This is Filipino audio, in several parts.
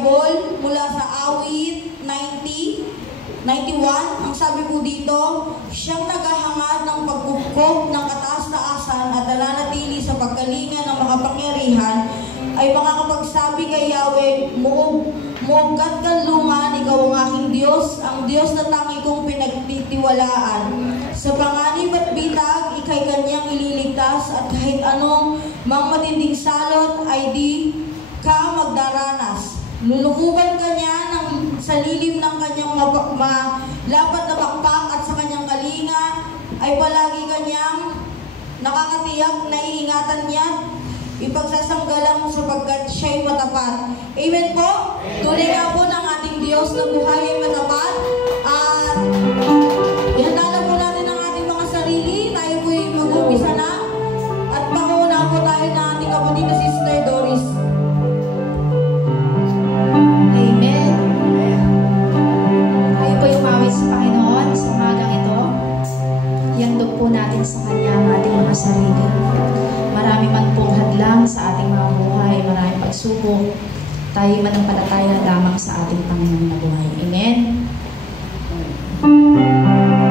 Bible mula sa awit 91, ang sabi po dito, siyang naghahangad ng pagkupkop ng kataas-taasan at nananatili sa pagkalinga ng makapangyarihan ay makakapagsabi kay Yahweh, muugkat kanlungan, ikaw ang aking Diyos, ang Diyos na tangi kong pinagtitiwalaan. Sa panganib at bitag, ikay kanyang ililigtas at kahit anong matinding salot ay di ka magdaranas. Lulukuban ka niya sa lilim ng kanyang malapad na bakpak at sa kanyang kalinga ay palagi kanyang nakakatiyak na iingatan niya, ipagsasanggalang sapagkat siya'y matapat. Amen po? Tunay nga po ng ating Diyos na buhay ay matapat. At ihanda na po natin ang ating mga sarili. Tayo po'y mag-umpisa na. At pangunahan po tayo ng ating kapatid na Sister Doris. Amen. Tayo po umawit sa Panginoon sa umagang ito. Ihandog po natin sa Kanya ang ating mga sarili. Marami man pong hadlang sa ating mga buhay, maraming pagsubok, tayo manampalataya lamang sa ating Panginoon na buhay. Amen? Hallelujah.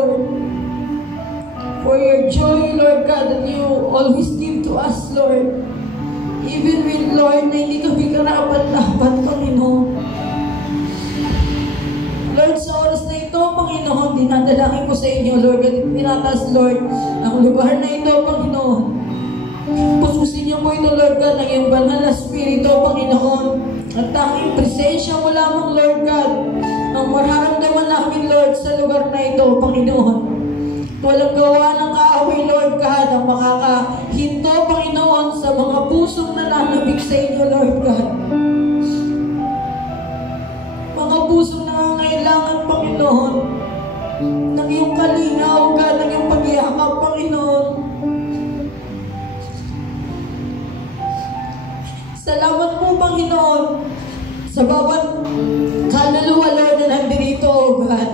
Lord, for your joy, Lord God, that you always give to us, Lord. Even when, Lord, na hindi kami karapat-dapat, Panginoon. Lord, sa oras na ito, Panginoon, dinadalangin ko sa inyo, Lord, at pinataas, Lord, ang lugar na ito, Panginoon. Pususin niyo po ito, Lord God, ng iyong banal na Espiritu, Panginoon. At tanging presensya mo lamang, Lord God, ang mararamdaman namin, Lord, sa lugar na ito, Panginoon. Walang gawa ng kaaway, Lord God, ang makakahinto, Panginoon, sa mga pusong nananabik sa inyo, Lord God. Mga pusong nangangailangan, Panginoon, ng iyong kalinaw, God, ng iyong pagyakap, Panginoon. Salamat po, Panginoon, sa bawat kaluluwa, Lord, na nandito, God.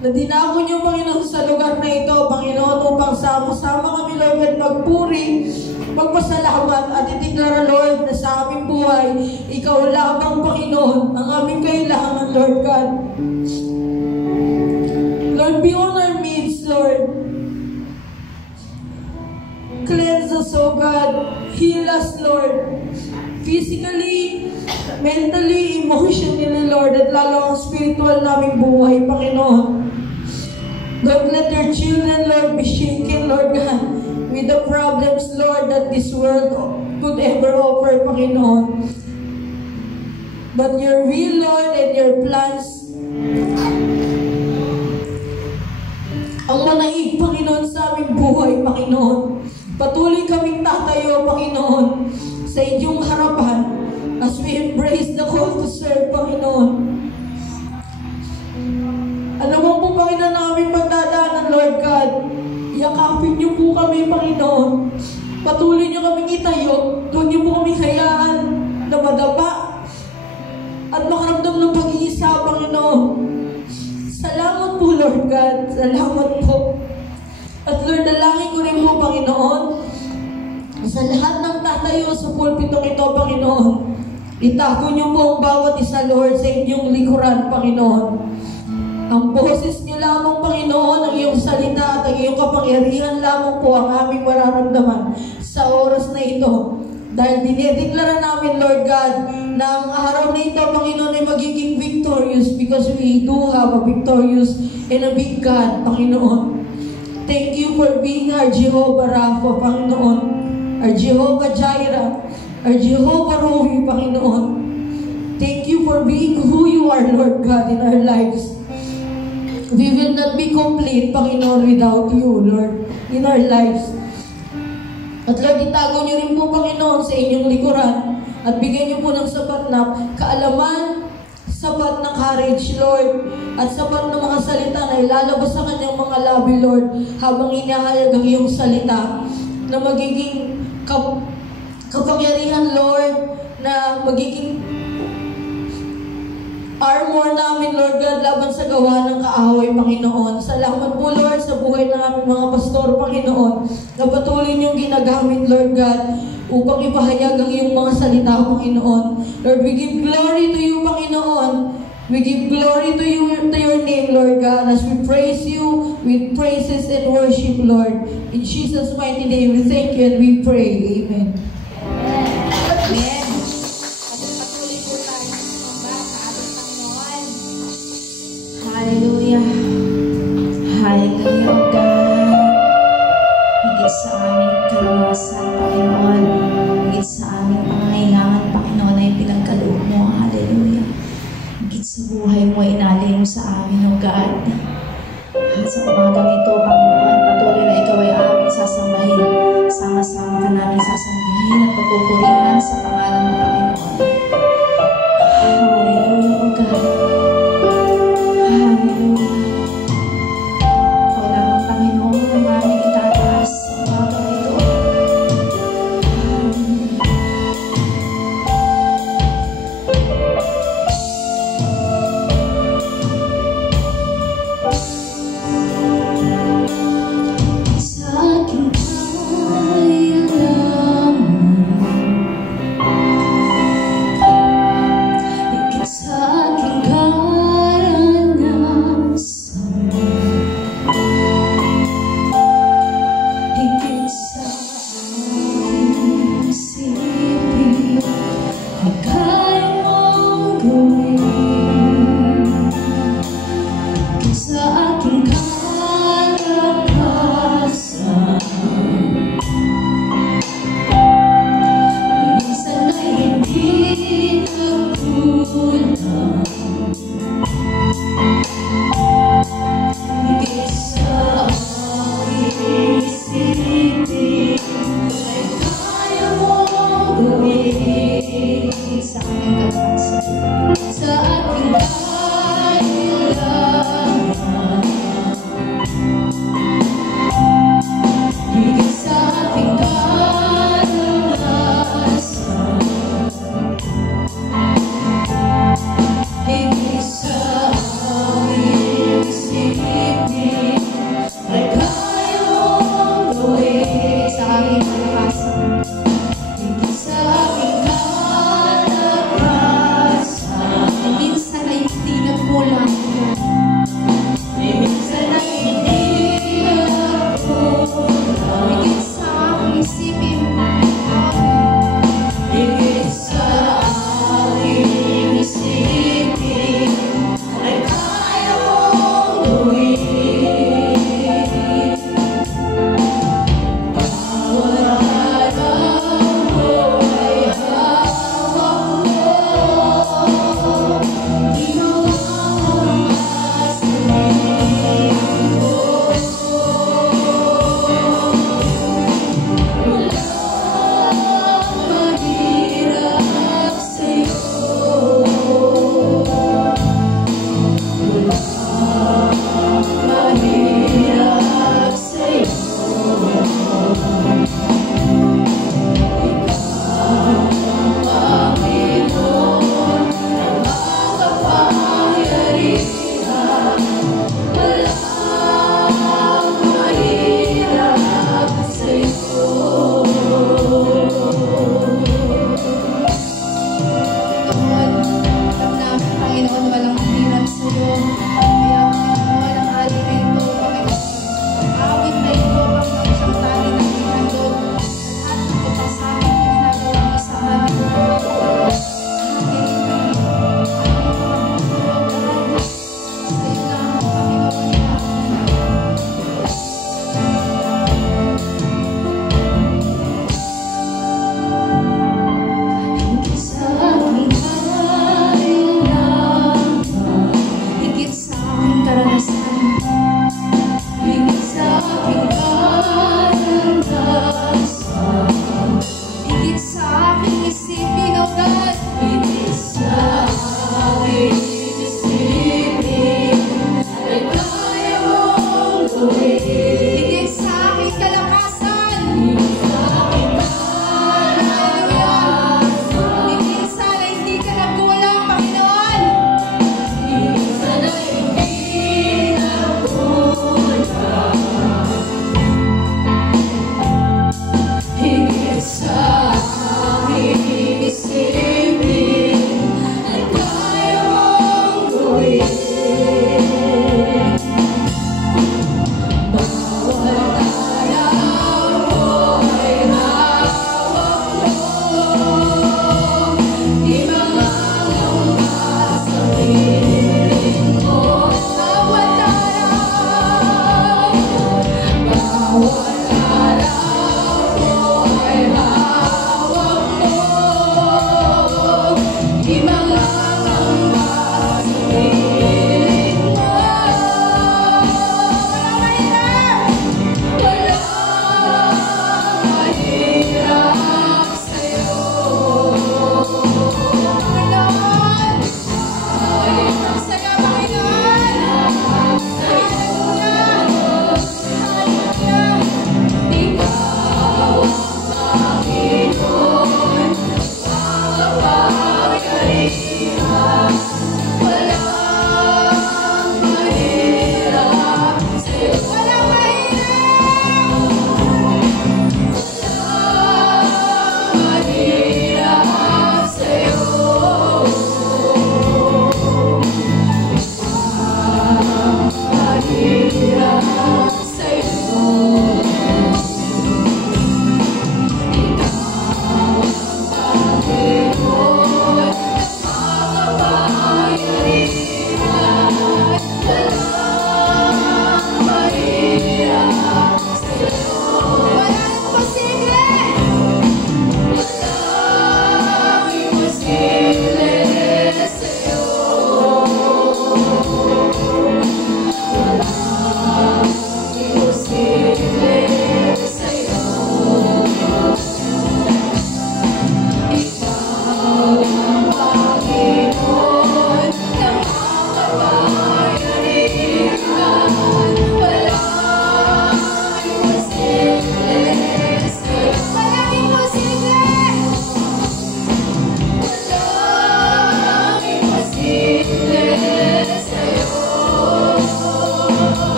Na dinako niyo, Panginoon, sa lugar na ito, Panginoon, upang sama-sama kami, Lord, at magpuri, magpasalamat, at itiklara, Lord, na sa aming buhay, ikaw lamang, Panginoon, ang aming kailangan, Lord God. Lord, be on our midst, Lord. Cleanse us, O God. Heal us, Lord. Physically, mentally, emotionally, Lord, at lalo ang spiritual naming buhay, Panginoon. Lord, let your children, Lord, be shaken, Lord God, with the problems, Lord, that this world could ever offer, Panginoon. But your will, Lord, and your plans ang manaig, Panginoon, sa aming buhay, Panginoon. Patuloy kaming tatayo, Panginoon, sa inyong harapan as we embrace the call to serve, Panginoon. Alam mo po, Panginoon, na aming pagdadaanan, Lord God. Yakapin niyo po kami, Panginoon. Patuloy niyo kaming itayo. Huwag niyo po kami hayaan na madapa at makaramdam ng pag-iisa, Panginoon. Salamat po, Lord God. Salamat po. At Lord, dalangin ko rin po, Panginoon, sa lahat ng tatayo sa pulpitong ito, Panginoon, itago niyo po ang bawat isa, Lord, sa inyong likuran, Panginoon. Ang boses niyo lamang, Panginoon, ang iyong salita at ang iyong kapangyarihan lamang po ang aming mararamdaman sa oras na ito. Dahil dinedeklara namin, Lord God, na ang araw na ito, Panginoon, ay magiging victorious because we do have a victorious and a big God, Panginoon. Thank you for being our Jehovah Rapha, Panginoon, our Jehovah Jireh, our Jehovah Rohi, Panginoon. Thank you for being who you are, Lord God, in our lives. We will not be complete, Panginoon, without you, Lord, in our lives. At Lord, itago niyo rin po, Panginoon, sa inyong likuran at bigyan niyo po ng sapat na kaalaman, sapat na courage, Lord, at sapat na mga salita na ilalabas sa kanyang mga labi, Lord, habang inahayag ang iyong salita na magiging kapangyarihan, Lord, na magiging armor namin, Lord God, laban sa gawa ng kaaway, Panginoon. Salamat po, Lord, sa buhay ng aming mga pastor, Panginoon, na patuloy niyong ginagamit, Lord God, upang ipahayag ang iyong mga salita, Panginoon. Lord, we give glory to you, Panginoon. We give glory to you, to your name, Lord God, as we praise you with praises and worship, Lord. In Jesus' mighty name, we thank you and we pray. Amen. Amen. Patuloy po tayo sa samba sa ating Panginoon. Hallelujah. Hallelujah, O God. Higit sa aming kalamasan, Panginoon. Higit sa aming pangailangan, Panginoon, ay pinagkaloob mo. Hallelujah. Higit sa buhay mo, inalim sa amin, O God. Sa umagang ito, Panginoon, patuloy na ikaw ay aming sasambahin. Sama-sama ka namin sasambahin at pagpupurihan sa pangalan mo, Panginoon. Hallelujah, O God. Hallelujah. Ikaw lang ang Panginoon ang aming itataas sa umagang ito. Sa aking ay alam mo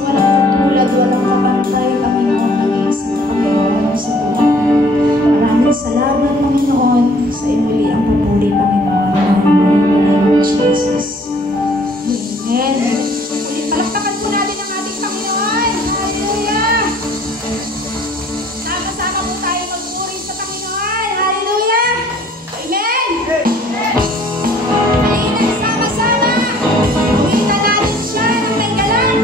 walang katulad, walang kapantay, Panginoon, nag-iisa na Panginoon sa buhay. Maraming salamat, Panginoon, sa imuli ang papuri, Panginoon. In the name of Jesus. Amen. Ulit palakpakan po natin ang ating Panginoon. Hallelujah! Sama-sama po tayo magpuri sa Panginoon. Hallelujah! Amen! Halina, sama-sama! Uwitan natin siya ng tanggalan.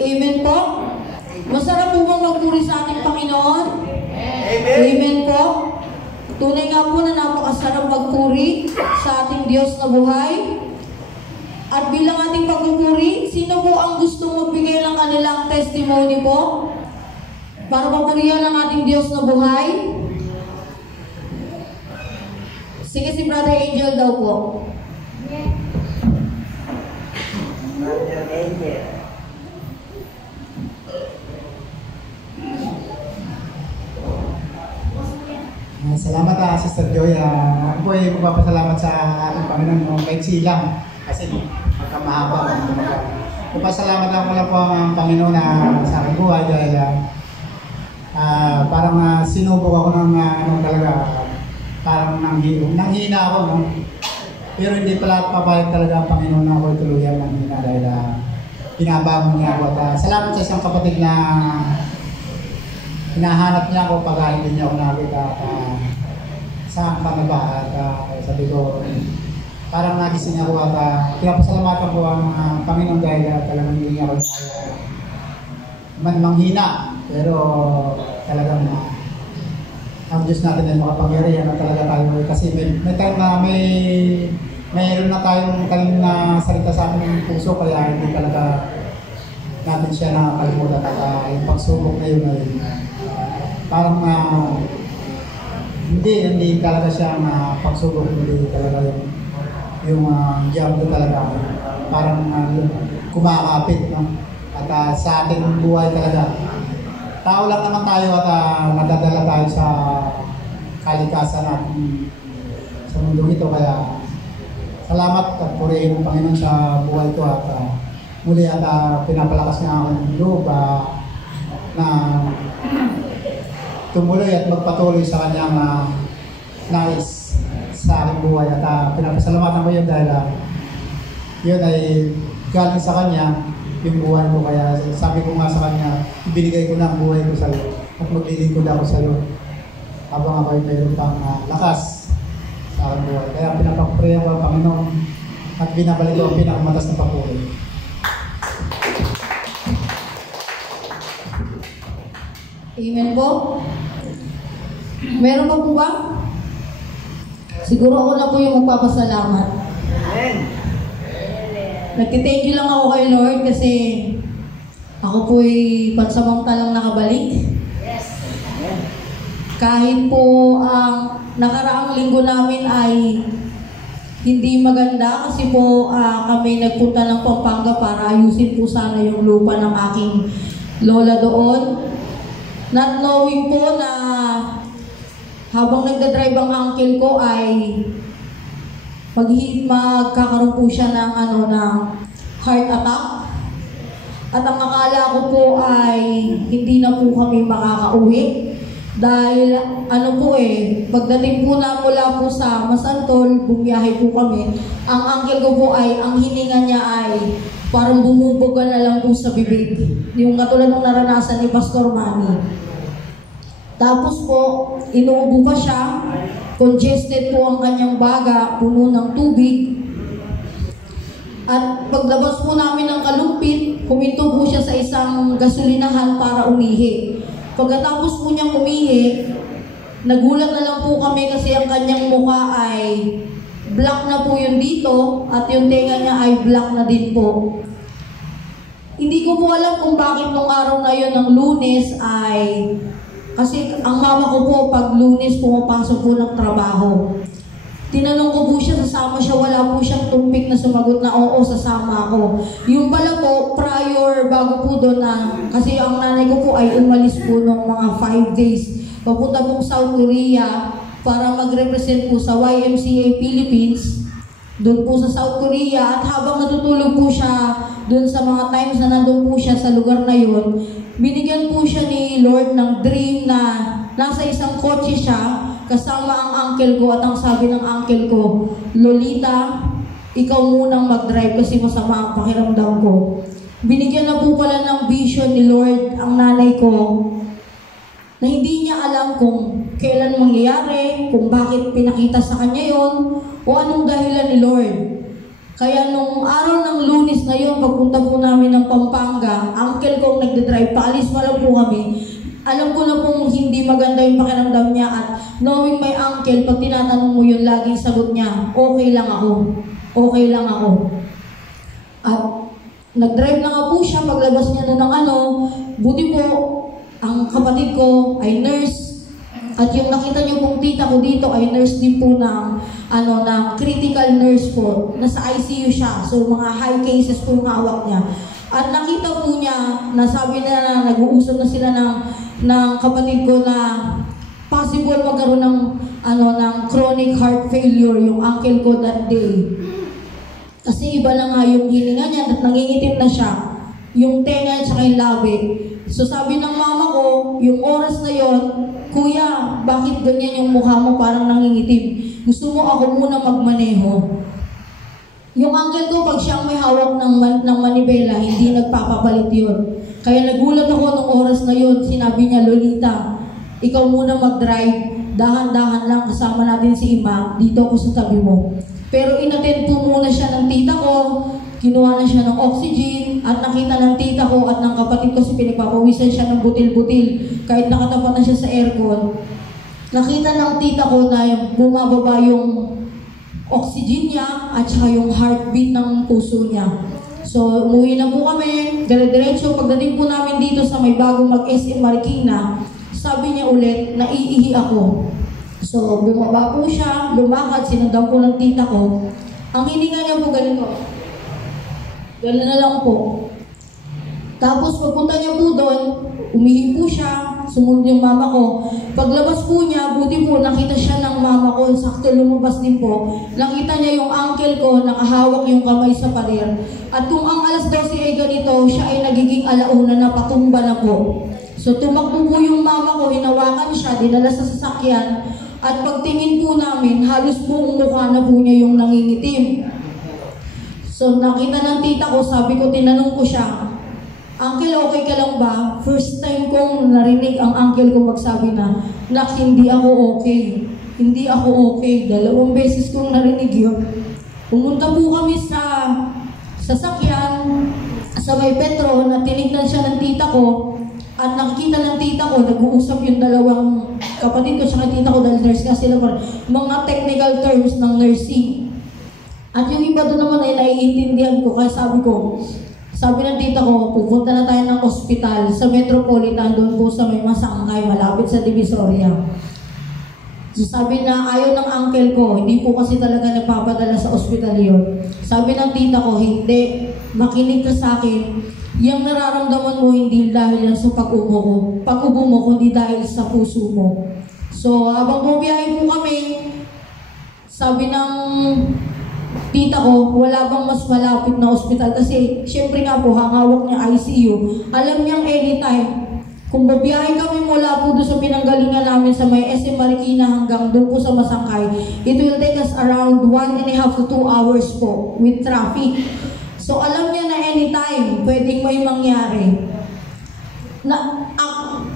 Amen po. Masarap po bang magpuri sa ating Panginoon? Amen. Amen po. Tunay nga po na napakasarap magpuri sa ating Diyos na buhay. At bilang ating pagpupuri, sino po ang gustong magbigay ng kanilang testimony po? Para papurihan ang ating Diyos na buhay? Sige, si Brother Angel daw po. Brother Angel. Salamat Sister Joy. Ako po ay magpapasalamat sa ating Panginoon kahit silang kasi magkamahaba. Magpapasalamat ako lang po ang Panginoon na sa aking buhay dahil parang sinubok ako ng talaga parang nanghina ako. No? Pero hindi pala papayag talaga ang Panginoon na ako tuluyan nanghina dahil pinabangon niya ako. At salamat sa isang kapatid na hinahanap niya ako pag hindi niya ako nakita saan ka na ba at sabi ko parang nagising ako at pinapasalamatan ko ang Panginoon dahil talagang hindi ako manghina. Pero talagang ang Diyos natin ay makapangyarihan na talaga tayo. Kasi may time na mayroon na tayong na salita sa ating puso, kaya hindi talaga natin siya nakakalimutan. At yung pagsubok na yun ay parang hindi talaga siya pagsubok, hindi talaga yung diablo talaga parang kumakapit, no? At sa ating buhay talaga tao lang naman tayo at nadadala tayo sa kalikasan natin sa mundo ito. Kaya salamat at purihin ng Panginoon sa buhay ko at muli at pinapalakas niya akong loob na tumuloy at magpatuloy sa kanyang nais sa aking buhay. At pinapasalamatan ko yun dahil yun ay galing sa kanya yung buhay ko. Kaya sabi ko nga sa kanya, ibinigay ko na ang buhay ko sa iyo at maglilingkod ako sa iyo habang ako ay mayroon pang lakas sa aking buhay. Kaya pinapaprayan ko ang Panginoon at binabalik ko ang pinakamatas na papuri. Amen po. Meron pa po ba? Siguro ako na po yung magpapasalamat. Amen. Nagtithank you lang ako kay Lord kasi ako po'y pansamantalang nakabalik. Yes. Kahit po ang nakaraang linggo namin ay hindi maganda kasi po kami nagpunta ng Pampanga para ayusin po sana yung lupa ng aking lola doon. Not knowing po na habang nagdadrive ang uncle ko ay magkakaroon po siya ng ng heart attack. At ang akala ko po ay hindi na po kami makakauwi. Dahil pagdating po na mula po sa Masantol, bumiyahe po kami. Ang uncle ko po ay, ang hininga niya ay parang bumubuga na lang po sa bibig. Yung katulad ng naranasan ni Pastor Manny. Tapos po, inuubo pa siya. Congested po ang kanyang baga, puno ng tubig. At paglabas po namin ng Kalumpit, huminto po siya sa isang gasolinahan para umihi. Pagkatapos po niyang umihi, nagulat na lang po kami kasi ang kanyang mukha ay black na po yun dito at yung tenga niya ay black na din po. Hindi ko po alam kung bakit nung araw na yun ng Lunes ay kasi ang mama ko po pag Lunes pumapasok po ng trabaho. Tinanong ko po siya, sasama siya, wala po siyang tumpik na sumagot na oo, sasama ako. Yung pala po, prior, bago po doon kasi ang nanay ko po ay umalis po ng mga 5 days. Papunta po South Korea para mag-represent po sa YMCA Philippines. Doon po sa South Korea at habang natutulog po siya doon sa mga times na nandun po siya sa lugar na yun, binigyan po siya ni Lord ng dream na nasa isang kotse siya kasama ang uncle ko at ang sabi ng uncle ko, Lolita, ikaw munang mag-drive kasi masama ang pakiramdam ko. Binigyan na po pala ng vision ni Lord ang nanay ko na hindi niya alam kung kailan mangyayari, kung bakit pinakita sa kanya yon o anong dahilan ni Lord. Kaya nung araw ng Lunes na yun, pagpunta po namin ng Pampanga, uncle ko nagde-drive, paalis pa lang po kami. Alam ko na pong hindi maganda yung pakiramdam niya at knowing my uncle, pag tinatanong mo yun, laging sagot niya, okay lang ako. Okay lang ako. At nag-drive na nga po siya, paglabas niya na ng buti po, ang kapatid ko ay nurse. At yung nakita niyo pong tita ko dito ay nurse din po ng critical nurse po. Nasa ICU siya. So mga high cases po yung hawak niya. At nakita po niya, nasabi na nag-uusap na sila ng kapatid ko na possible magkaroon ng chronic heart failure yung uncle ko that day. Kasi iba na nga yung hininga niya at nangingitim na siya. Yung tenga at saka yung labi. So sabi ng mama ko, yung oras na yon, Kuya, bakit ganyan yung mukha mo parang nangingitim? Gusto mo ako muna magmaneho? Yung uncle ko, pag siyang may hawak ng manibela, hindi nagpapapalit yun. Kaya nagulat ako nung oras na yun, sinabi niya, Lolita, ikaw muna mag-drive dahan-dahan lang kasama natin si Ima, dito ako sa tabi mo. Pero inattend po muna siya ng tita ko, kinuha na siya ng oxygen, at nakita ng tita ko at ng kapatid ko si pinagpapawisan siya ng butil-butil kahit nakatapat na siya sa aircon. Nakita ng tita ko na bumababa yung oxygen niya at saka yung heartbeat ng puso niya. So, umuwi na po kami, dire-diretso. Pagdating po namin dito sa may bagong mag-SM Marikina, sabi niya ulit, naiihi ako. So, bumaba po siya, lumakad, sinundan po ng tita ko. Ang hininga niya po ganito. Gano'n na lang po. Tapos, pagpunta niya po doon, umihi po siya, sumunod yung mama ko. Paglabas po niya, buti po nakita siya ng mama ko, sakto lumabas din po. Nakita niya yung uncle ko, nakahawak yung kamay sa pader. At kung ang alas 12 ay ganito, siya ay nagiging alauna na patumba na po. So tumakbo po yung mama ko, hinawakan siya, dinala sa sasakyan. At pagtingin po namin, halos buong mukha na po niya yung nangingitim. So nakita ng tita ko, sabi ko, tinanong ko siya, Uncle, okay ka lang ba? First time kong narinig ang uncle ko magsabi na, Nak, hindi ako okay. Hindi ako okay. 2 beses kong narinig yun. Pumunta po kami sa sasakyan, sa may Petro, na tinignan siya ng tita ko, at nakikita ng tita ko, nag-uusap yung 2 kapatid ko sa tita ko, dahil nurse nga sila, mga technical terms ng nursing. At yung iba doon naman ay naiintindihan ko, kaya sabi ng tita ko, pupunta na tayo ng ospital sa Metropolitan, doon po sa may Masangkay, malapit sa Divisoria. So sabi na ayaw ng uncle ko, hindi po kasi talaga napapadala sa ospital yun. Sabi ng tita ko, hindi, makinig ka sa akin, yung nararamdaman mo hindi dahil yan sa pag-ubo mo, kundi dahil sa puso mo. So habang bumiyahe po kami, sabi ng tita ko, wala bang mas malapit na ospital? Kasi, syempre nga po, hangawak niya ICU. Alam niyang anytime, kung babiyahe kami mula po doon sa pinanggalingan namin sa may SM Marikina hanggang doon po sa Masangkay, it will take us around 1.5 to 2 hours po with traffic. So, alam niya na anytime, pwedeng may mangyari.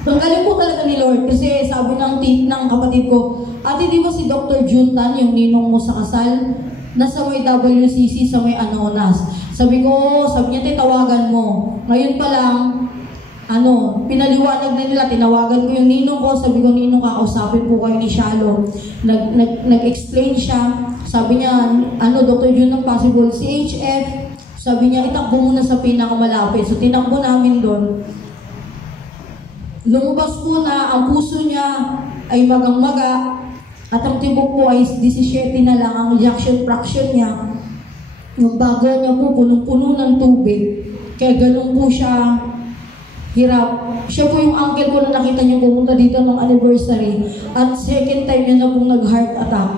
Ang galing po talaga ni Lord kasi sabi ng kapatid ko, ate, di ba si Dr. Juntan, yung ninong mo sa kasal? Nasa may WCC sa may Anonas. Sabi niya, tawagan mo. Ngayon pa lang, pinaliwanag na nila, tinawagan ko yung ninong ko. Sabi ko, ninong, kakausapin po kayo ni Shalom. Nag-explain siya. Sabi niya, Dr. Jun, ang possible CHF. Sabi niya, itakbo muna sa pinakamalapit. So, tinakbo namin doon. Lumabas po na ang puso niya ay magang-maga. At ang tibok po ay 17 na lang ang ejection fraction niya. Yung bago niya po, punong-puno ng tubig. Kaya ganun po siya hirap. Siya po yung uncle ko na nakita niyo pumunta dito ng anniversary. At second time niya na pong nag-heart attack.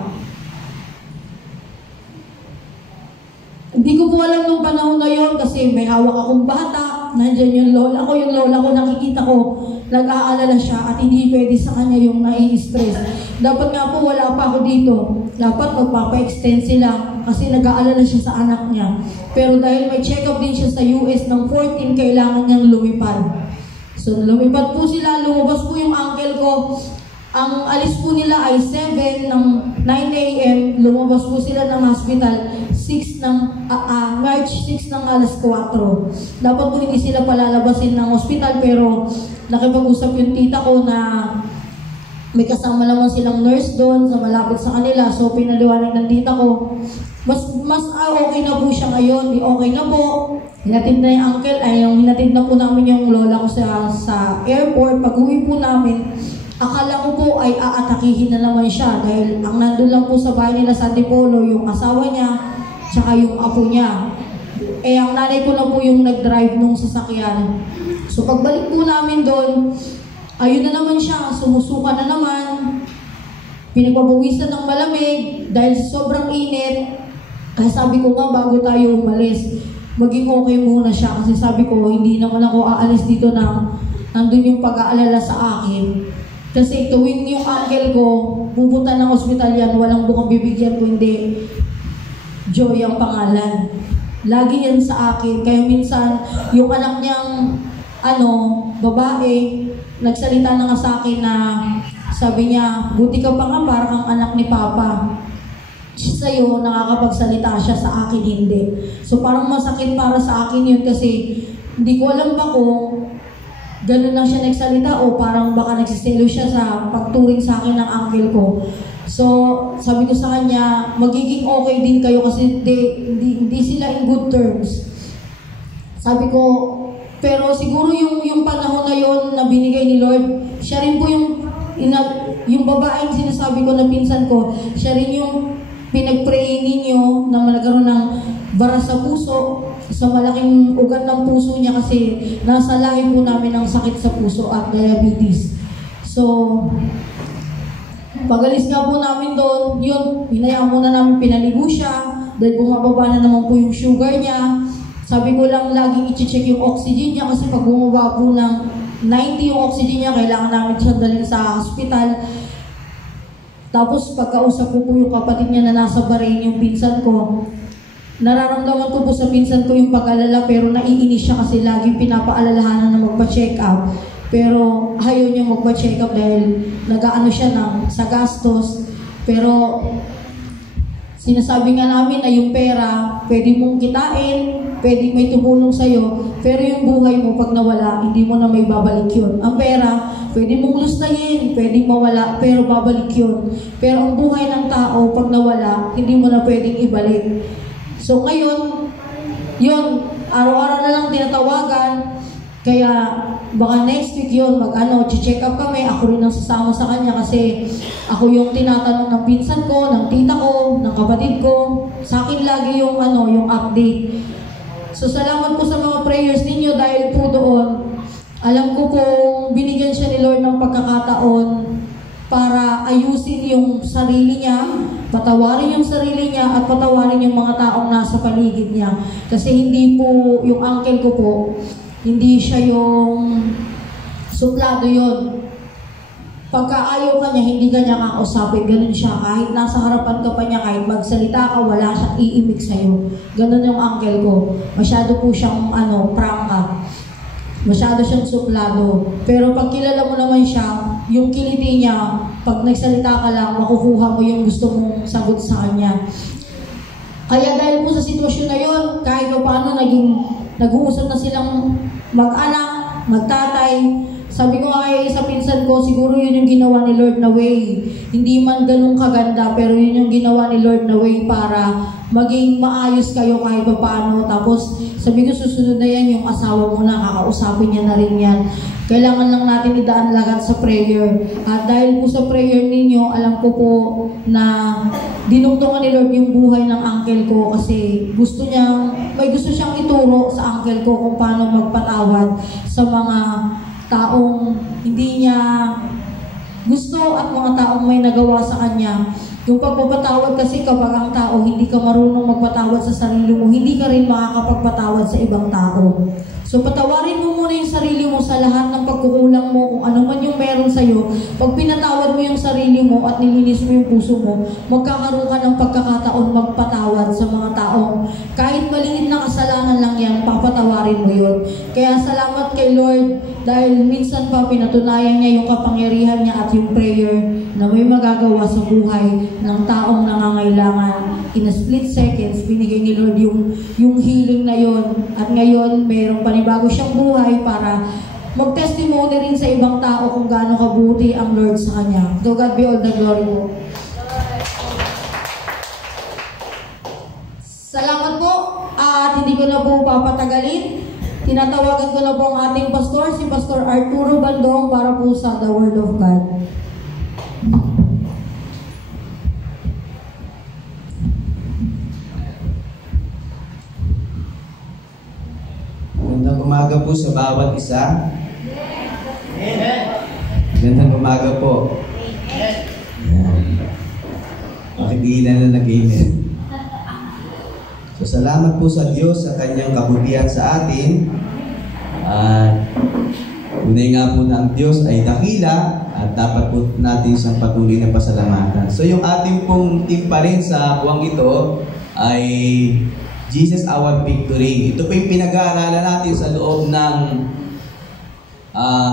Hindi ko po alam nung panahon na yun kasi may hawak akong bata. Nandiyan yung lola ko. Yung lola ko nakikita ko, nag-aalala siya at hindi pwede sa kanya yung nai-stress. Dapat nga po wala pa ako dito. Dapat magpapa-extend sila kasi nag-aalala siya sa anak niya. Pero dahil may check-up din siya sa US ng 14, kailangan niyang lumipad. So lumipad po sila, lumabas po yung uncle ko. Ang alis po nila ay 7 ng 9 a.m. Lumabas po sila ng hospital 6 ng March 6 ng alas 4. Dapat po hindi sila palalabasin ng hospital pero nakipag-usap yung tita ko na may kasama naman silang nurse doon sa malapit sa kanila. So pinaliwanag ng tita ko, mas okay na po siya ngayon. Di okay na po. Hinatid na yung uncle, hinatid na po namin yung lola ko sa airport. Pag-uwi po namin, akala ko po ay aatakihin na naman siya dahil ang nandun lang po sa bahay nila sa Antipolo, yung asawa niya, tsaka yung apo niya. Ang nanay ko na po yung nag-drive nung sasakyan. So pagbalik po namin doon, ayun na naman siya, sumusuka na naman. Pinagpapawisan ng malamig dahil sobrang init. Kaya sabi ko nga, bago tayo umalis, maging okay muna siya. Kasi sabi ko, hindi naman ako aalis dito na nandun yung pag-aalala sa akin. Kasi tuwing yung uncle ko, pupunta ng ospital yan, walang bukang bibigyan kundi Joy ang pangalan. Lagi yan sa akin. Kaya minsan, yung anak niyang babae, nagsalita na nga sa akin na Sabi niya, buti ka pa nga, para kang anak ni Papa. Sa'yo, nakakapagsalita siya, sa akin hindi. So parang masakit para sa akin yun kasi hindi ko alam ba kung ganun lang siya nagsalita o parang baka nagsiselo siya sa pagturing sa akin ng uncle ko. So sabi ko sa kanya, magiging okay din kayo kasi hindi sila in good terms. Sabi ko, pero siguro yung panahon na yun na binigay ni Lord, siya rin po yung babaeng sinasabi ko na pinsan ko, siya rin yung pinag-pray ninyo na nagkaroon ng bara sa puso, sa malaking ugat ng puso niya kasi nasa lahi po namin ng sakit sa puso at diabetes. So, pag-alis nga po namin doon, yun, hinayaan muna namin, pinaligo siya, dahil bumababa na naman po yung sugar niya. Sabi ko lang laging i-check yung oxygen niya kasi pag bumaba po ng 90 yung oxygen niya, kailangan namin siya dalhin sa hospital. Tapos pagkausap ko po yung kapatid niya na nasa Bahrain, yung pinsan ko, nararamdaman ko po sa pinsan ko yung pag-alala pero naiinis siya kasi laging pinapaalalahanan na magpa-check up. Pero ayaw niya magpa-check up dahil nag-aano siya sa gastos. Pero sinasabi nga namin na yung pera, pwede mong kitain, pwede may tumulong sa'yo, pero yung buhay mo pag nawala, hindi mo na may babalik yun. Ang pera, pwede mong lustayin, pwede mawala, pero babalik yun. Pero ang buhay ng tao, pag nawala, hindi mo na pwedeng ibalik. So ngayon, yun, araw-araw na lang tinatawagan, kaya baka next week yun, check up kami, ako rin ang sasama sa kanya kasi ako yung tinatanong ng pinsan ko, ng tita ko, ng kapatid ko. Sa akin lagi yung update. So salamat po sa mga prayers ninyo dahil po doon, alam ko kung binigyan siya ni Lord ng pagkakataon para ayusin yung sarili niya, patawarin yung sarili niya at patawarin yung mga taong nasa paligid niya. Kasi hindi po, yung uncle ko po, hindi siya yung suplado yun. Pagka ayaw ka niya, hindi ka niya kakausapin. Ganun siya. Kahit nasa harapan ka pa niya, kahit magsalita ka, wala siyang iimik sa'yo. Ganun yung uncle ko. Masyado po siyang prangka. Masyado siyang suplado. Pero pag kilala mo naman siya, yung kiliti niya, pag nagsalita ka lang, makukuha mo yung gusto mong sagot sa kanya. Kaya dahil po sa sitwasyon na yun, kahit pa paano nag-uusap na silang mag-anak, magtatay. Sabi ko nga sa pinsan ko, siguro yun yung ginawa ni Lord na way. Hindi man ganun kaganda, pero yun yung ginawa ni Lord na way para maging maayos kayo kahit pa paano. Tapos sabi ko, susunod na yan yung asawa mo na, kakausapin niya na rin yan. Kailangan lang natin idaan lagat sa prayer. At dahil po sa prayer ninyo, alam ko po na dinugtungan ni Lord yung buhay ng uncle ko kasi may gusto siyang ituro sa uncle ko kung paano magpatawad sa mga taong hindi niya gusto at mga taong may nagawa sa kanya. Yung pagpapatawad kasi kapag ang tao hindi ka marunong magpatawad sa sarili mo, hindi ka rin makakapagpatawad sa ibang tao. So patawarin mo muna yung sarili mo sa lahat ng pagkukulang mo, kung ano man yung meron sa'yo. Pag pinatawad mo yung sarili mo at nilinis mo yung puso mo, magkakaroon ka ng pagkakataon magpatawad sa mga taong kahit maliit na kasalanan lang yan, papatawarin mo yun. Kaya salamat kay Lord dahil minsan pa pinatunayan niya yung kapangyarihan niya at yung prayer na may magagawa sa buhay ng taong nangangailangan. In a split seconds, binigay ni Lord yung healing na yun. At ngayon, mayroong panibago siyang buhay para mag-testimony rin sa ibang tao kung gaano kabuti ang Lord sa kanya. To God be all the glory po. Salamat po at hindi ko na po papatagalin. Tinatawagan ko na po ang ating pastor, si Pastor Arturo Bandong para po sa The Word of God. Magandang umaga po sa bawat isa. Magandang umaga po. Makigilan na nag-amen. So salamat po sa Diyos sa kanyang kabutihan sa atin. At tunay nga po na ang Diyos ay dakila at dapat po natin siyang patuloy na pasalamatan. So yung ating pong team pa rin sa buwang ito ay Jesus Our Victory. Ito po yung pinag-aaralan natin sa loob ng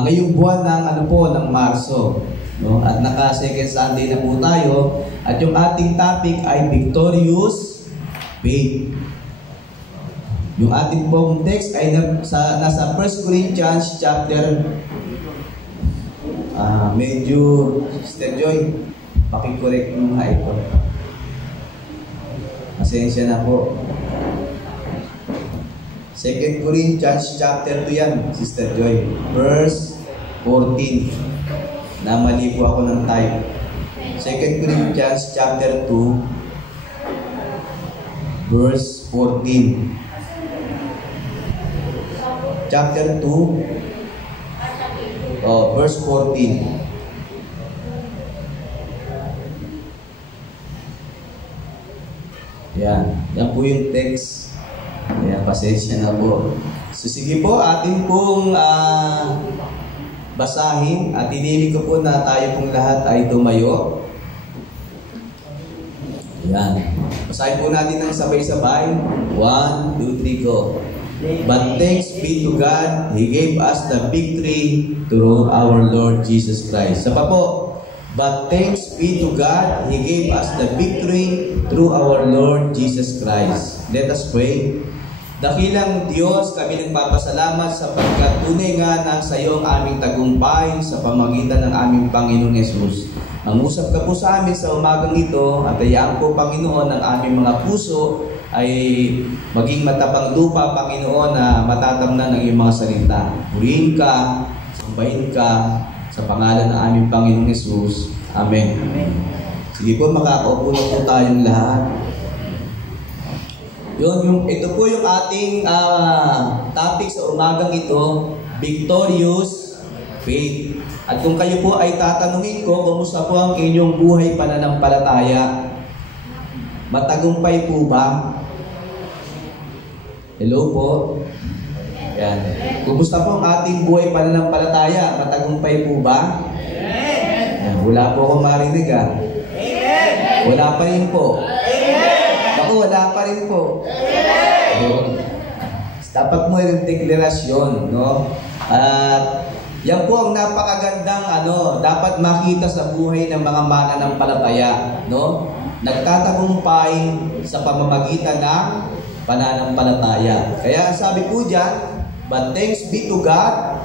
ngayong buwan ng ng Marso. No? At naka-second Sunday na po tayo. At yung ating topic ay victorious faith. Yung ating pong text ay nasa 1 Corinthians chapter medyo Sister Joy, pakicorrect yung icon. Pasensya na po. 2 Corinthians chapter 2 yan, Sister Joy. Verse 14. Namali po ako ng type. 2 Corinthians chapter 2 verse 14. Chapter 2 verse 14. Yan po yung text. Kaya pasensya na po. So sige po, atin pong basahin at inilig ko po na tayo pong lahat ay tumayo. Yan. Basahin po natin ng sabay-sabay. 1, 2, 3, go. But thanks be to God, He gave us the victory through our Lord Jesus Christ. Sa pa po. But thanks be to God, He gave us the victory through our Lord Jesus Christ. Let us pray. Dakilang Diyos, kami nagpapasalamat sapagkat tunay nga na sa iyo ang aming tagumpay sa pamagitan ng aming Panginoon Yesus. Mangusap ka po sa amin sa umagang ito at hayaan po, Panginoon, ng aming mga puso ay maging matabang lupa, Panginoon, na matatamnan ng iyong mga salita. Purihin ka, sambahin ka, sa pangalan ng aming Panginoong Yesus. Amen. Amen. Sige po, makakaupo na po tayong lahat. Ito po yung ating topic sa umagang ito, victorious faith. At kung kayo po ay tatanungin ko, kumusta po ang inyong buhay pananampalataya? Matagumpay po ba? Hello po. Yan. Kumusta po ang ating buhay pananampalataya? Matagumpay po ba? Yan. Wala po akong marinig Wala pa rin po. Ako, wala pa rin po. Dapat mo yung deklarasyon, no? At yan po ang napakagandang dapat makita sa buhay ng mga mananampalataya, no? Nagtatagumpay sa pamamagitan ng pananampalataya. Kaya sabi po dyan, but thanks be to God,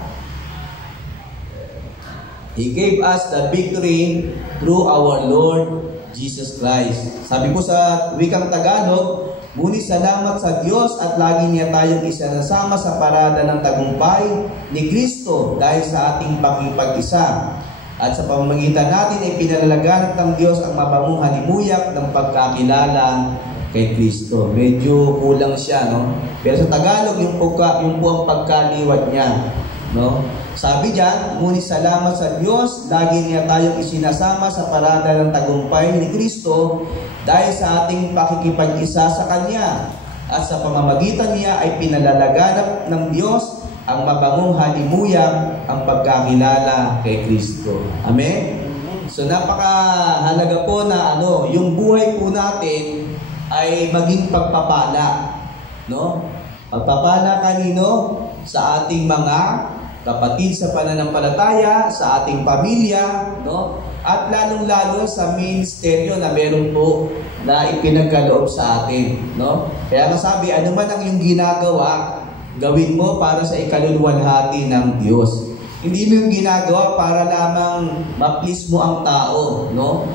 He gave us the victory through our Lord Jesus Christ. Sabi po sa wikang Tagalog, ngunit salamat sa Diyos at lagi niya tayong isinasama sa parada ng tagumpay ni Kristo dahil sa ating pakipag-isa. At sa pamamagitan natin ay pinalalaganap ng Diyos ang mabangong halimuyak ng pagkakilala kay Kristo. Medyo kulang siya, no? Pero sa Tagalog, yung po ang pagkaliwat niya, no? Sabi diyan, ngunit salamat sa Diyos, lagi niya tayong isinasama sa parada ng tagumpay ni Kristo dahil sa ating pakikipag-isa sa Kanya. At sa pamamagitan niya ay pinalalaganap ng Diyos ang mabangong halimuyak, ang pagkakilala kay Kristo. Amen? So napakahalaga po na yung buhay po natin ay maging pagpapala, no? Pagpapala kanino? Sa ating mga kapatid sa pananampalataya, sa ating pamilya, no? At lalong-lalo sa ministeryo na meron po na ipinagkaloob sa atin, no? Kaya nasabi, ano man ang iyong ginagawa, gawin mo para sa ikaluluwalhati ng Diyos. Hindi mo yung ginagawa para lamang ma-please mo ang tao, no?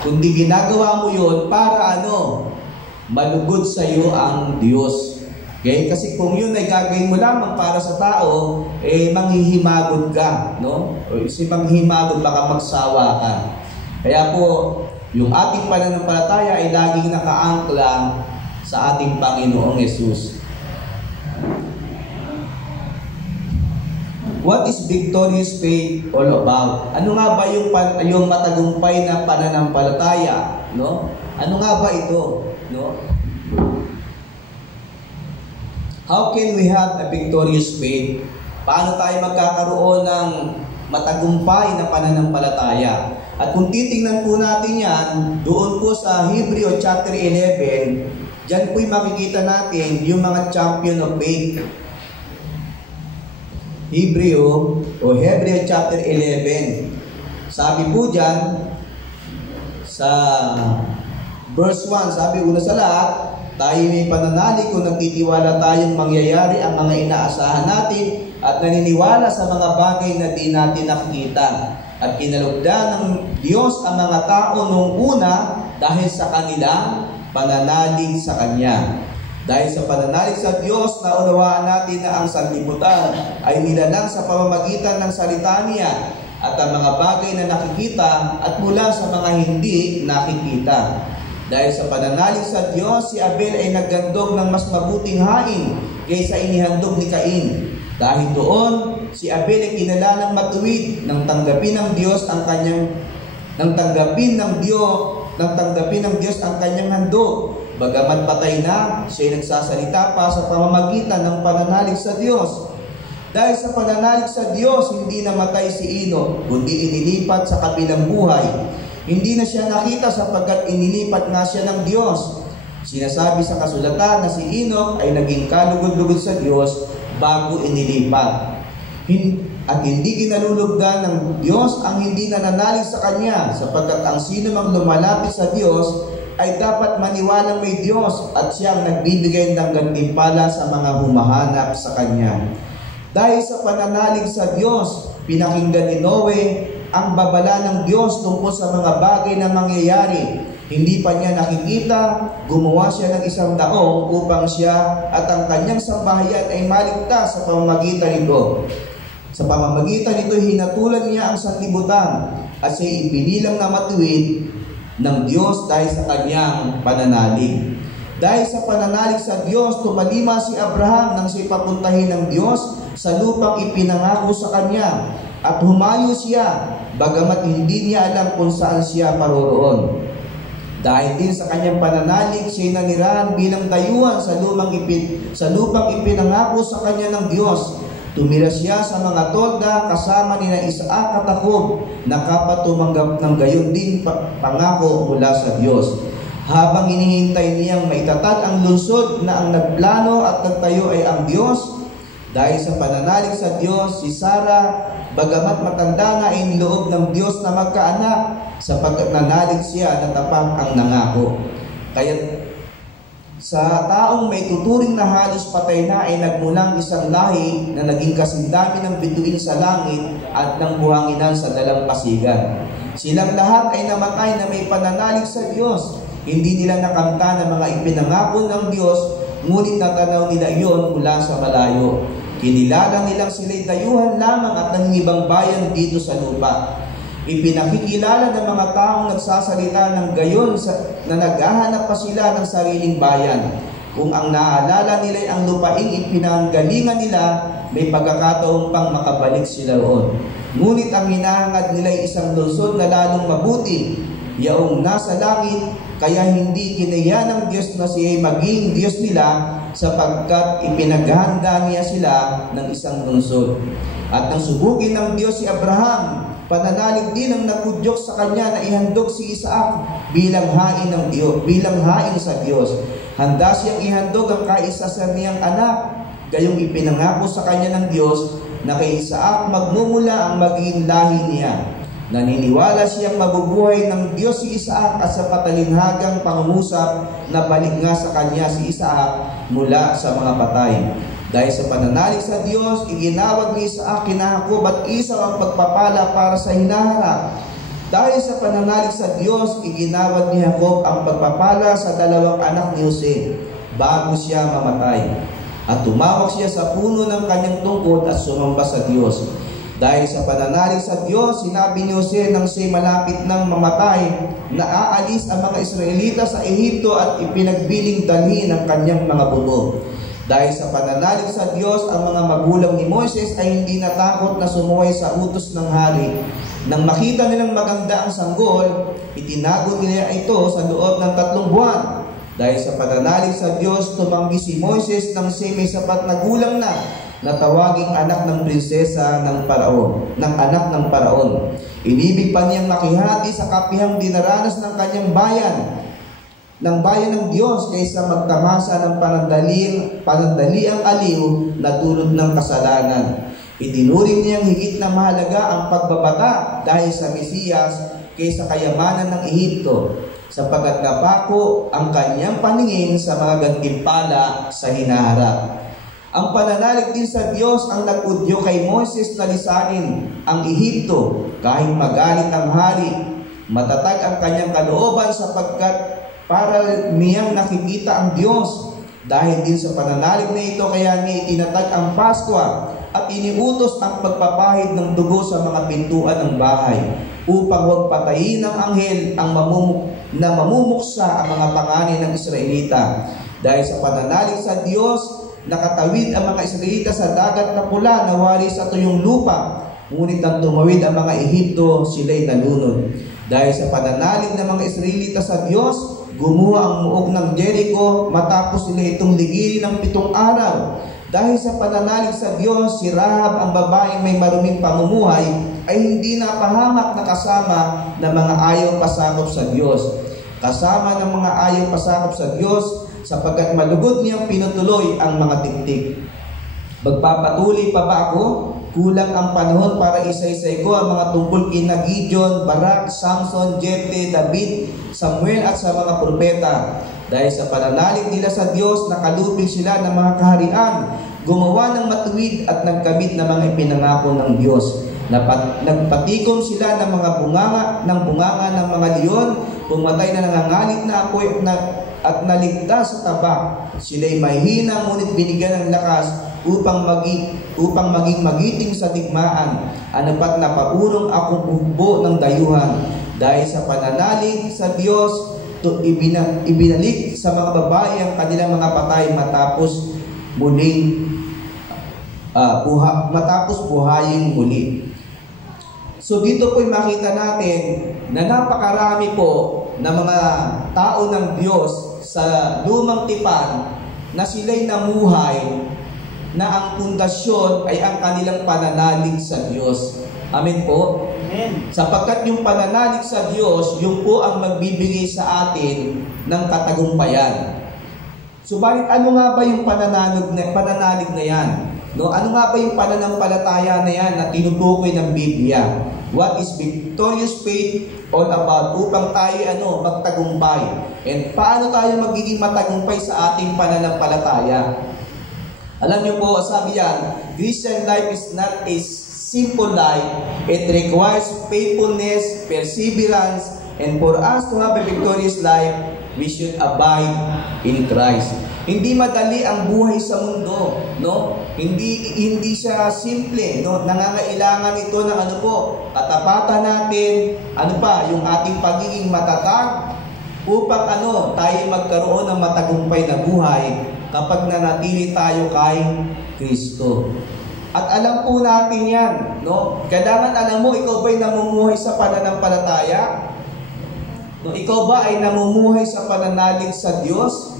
Kundi ginagawa mo yun para malugod sa iyo ang Diyos. Okay? Kasi kung yun ay gagawin mo lamang para sa tao, manghihimagod ka, no? O si manghihimagod, baka magsawa ka. Kaya po, yung ating pananampalataya ay laging nakaangkla sa ating Panginoong Yesus. What is victorious faith all about? Ano nga ba yung matagumpay na pananampalataya, no? Ano nga ba ito, no? How can we have a victorious faith? Paano tayo magkakaroon ng matagumpay na pananampalataya? At kung titingnan po natin yan, doon po sa Hebreo chapter 11, dyan po'y makikita natin yung mga champion of faith. Hebreo chapter 11. Sabi po dyan, sa verse 1, sabi una sa lahat, tayo may pananalig kung nagtitiwala tayong mangyayari ang mga inaasahan natin at naniniwala sa mga bagay na di natin nakikita. At kinalugdan ng Diyos ang mga tao noong una dahil sa kanilang pananalig sa Kanya. Dahil sa pananalig sa Diyos, naunawaan natin na ang sanlibutan ay nilalang sa pamamagitan ng salita niya at ang mga bagay na nakikita at mula sa mga hindi nakikita. Dahil sa pananalig sa Diyos, si Abel ay naggandog ng mas mabuting hain kaysa inihandog ni Cain. Dahil doon, si Abel ay kinalalang matuwid nang tanggapin ng Diyos ang kanyang ang kanyang handog. Bagamat patay na, siya ay nagsasalita pa sa pamamagitan ng pananalig sa Diyos. Dahil sa pananalig sa Diyos, hindi namatay si Enoch, kundi inilipat sa kabilang buhay. Hindi na siya nakita sapagkat inilipat nga siya ng Diyos. Sinasabi sa kasulatan na si Enoch ay naging kalugod-lugod sa Diyos bago inilipat. At hindi kinalulugdan ng Diyos ang hindi nananalig sa Kanya, sapagkat ang sino mang lumalapit sa Diyos ay dapat maniwalang may Diyos at siyang nagbibigay ng gantimpala sa mga humahanap sa Kanya. Dahil sa pananalig sa Diyos, pinakinggan ni Noe ang babala ng Diyos tungkol sa mga bagay na mangyayari. Hindi pa niya nakikita, gumawa siya ng isang daong upang siya at ang kanyang sambahayan ay maligtas sa pamamagitan nito. Sa pamamagitan nito, hinatulan niya ang sanlibutan at siya ipinilang na matuwid ng Diyos dahil sa kanyang pananalig. Dahil sa pananalig sa Diyos, tumalima si Abraham nang siya papuntahin ng Diyos sa lupang ipinangako sa kanya at humayo siya, bagamat hindi niya alam kung saan siya paroroon. Dahil din sa kanyang pananalig, siya nanirahan bilang dayuhan sa lupang ipinangako sa kanya ng Diyos. Tumira siya sa mga tolda kasama ni Isaac at Jacob na kapatumanggap ng gayon din pangako mula sa Diyos. Habang hinihintay niyang maitatag ang lungsod na ang nagplano at nagtayo ay ang Diyos, dahil sa pananalig sa Diyos, si Sarah, bagamat matanda na, ay niloob ng Diyos na magkaanak, sapagkat nanalig siya na tapat ang nangako. Kaya sa taong may tuturing na halos patay na ay nagmulang isang lahi na naging kasindami ng bituin sa langit at ng buhanginan sa dalampasigan. Silang lahat ay namatay na may pananalig sa Diyos. Hindi nila nakamta ng mga ipinangako ng Diyos, ngunit natanaw nila iyon mula sa malayo. Kinilala nilang sila'y dayuhan lamang at nangibang bayan dito sa lupa. Ipinakikilala ng mga taong nagsasalita ng gayon na naghahanap pa sila ng sariling bayan. Kung ang naalala nila'y ang lupaing ipinanggalingan nila, may pagkakataon pang makabalik sila roon. Ngunit ang hinahangad nila'y isang lungsod na lalong mabuti, yaong nasa langit, kaya hindi kinaya ng Diyos na siya'y maging Diyos nila, sapagkat ipinaghahanda niya sila ng isang lungsod. At nang subugin ng Diyos si Abraham, pananalig din ang nagudyok sa kanya na ihandog si Isaac bilang hain ng Diyos, bilang hain sa Diyos. Handa siyang ihandog ang kaisa sa niyang anak, gayong ipinangako sa kanya ng Diyos na kay Isaac magmumula ang magiging lahi niya. Naniniwala siyang mabubuhay ng Diyos si Isaac at sa patalinhagang pangungusap na balik nga sa kanya si Isaac mula sa mga patay. Dahil sa pananalig sa Diyos, iginawag ni Isaac kina Jacob at Esau ang pagpapala para sa hinaharap. Dahil sa pananalig sa Diyos, iginawag ni Jacob ang pagpapala sa dalawang anak ni Jose bago siya mamatay. At tumawag siya sa puno ng kanyang tungkod at sumamba sa Diyos. Dahil sa pananalig sa Diyos, sinabi ni Jose nang siya'y malapit ng mamatay na aalis ang mga Israelita sa Ehipto at ipinagbiling dalhin ang kanyang mga buto. Dahil sa pananalig sa Diyos, ang mga magulang ni Moises ay hindi natakot na sumuway sa utos ng hari. Nang makita nilang maganda ang sanggol, itinago nila ito sa loob ng 3 buwan. Dahil sa pananalig sa Diyos, tumanggi si Moises nang siya may sapat na gulang na tawaging anak ng prinsesa ng anak ng Paraon. Inibig pa niyang makihati sa kapihang dinaranas ng kanyang bayan ng Diyos kaysa magtamasa ng panandaliang aliw na dulot ng kasalanan. Itinuring niyang higit na mahalaga ang pagbabata dahil sa Mesiyas kaysa kayamanan ng Ehipto, sapagkat napako ang kanyang paningin sa mga gantimpala sa hinaharap. Ang pananalig din sa Diyos ang nag-udyo kay Moses na lisanin ang Ehipto kahit magalit ang hari. Matatag ang kanyang kalooban sapagkat para niyang nakikita ang Diyos. Dahil din sa pananalig na ito, kaya niya itinatag ang Paskwa at iniutos ang pagpapahid ng dugo sa mga pintuan ng bahay upang huwag patayin ng anghel ang mamumuksa ang mga panganay ng Israelita. Dahil sa pananalig sa Diyos, nakatawid ang mga Israelita sa dagat na pula na wari sa tuyong lupa. Ngunit nang tumawid ang mga Ehipto, sila'y nalunod. Dahil sa pananalig ng mga Israelita sa Diyos, gumuha ang muog ng Jericho matapos nila itong ligirin ng 7 araw. Dahil sa pananalig sa Diyos, si Rahab, ang babaeng may maruming pamumuhay, ay hindi napahamak na kasama ng mga ayaw pasakop sa Diyos. Kasama ng mga ayaw pasakop sa Diyos, sapagkat malugod niyang pinutuloy ang mga tiktik. Magpapatuloy pa ba ako? Kulang ang panahon para isa-isay ko ang mga tungkol kina Gideon, Barak, Samson, Jepte, David, Samuel at sa mga propeta. Dahil sa pananalig nila sa Diyos, nakalupig sila ng mga kaharian, gumawa ng matuwid at nagkamit ng mga ipinangako ng Diyos. Nagpatikom sila ng mga bunganga ng mga leon, pumatay na nangangalit na apoy at naligtas sa tabak. Sila'y mahina ngunit binigyan ng lakas upang maging magiting sa digmaan. Anapat na paurong akong bugbo ng dayuhan. Dahil sa pananalig sa Diyos, ibinalik sa mga babae ang kanilang mga patay matapos buhayin muli. So dito po'y makita natin na napakarami po na mga tao ng Diyos sa lumang tipan na sila'y namuhay na ang pundasyon ay ang kanilang pananalig sa Diyos. Amen po? Amen. Sapagkat yung pananalig sa Diyos, yung po ang magbibigay sa atin ng katagumpayan. Subalit ano nga ba yung pananalig na yan? No, ano nga ba yung pananampalataya na yan na tinutukoy ng Biblia? What is victorious faith all about? Upang tayo magtagumpay. And paano tayo magiging matagumpay sa ating pananampalataya? Alam niyo po, sabi yan, Christian life is not a simple life. It requires faithfulness, perseverance, and for us to have a victorious life, we should abide in Christ. Hindi madali ang buhay sa mundo, no? Hindi siya simple, no? Nangangailangan ito ng katapatan natin, yung ating pagiging matatag upang tayo magkaroon ng matagumpay na buhay kapag nanatili tayo kay Kristo. At alam po natin yan, no? Kailangan alam mo, ikaw ba'y namumuhay sa pananampalataya? No, ikaw ba ay namumuhay sa pananalig sa Diyos?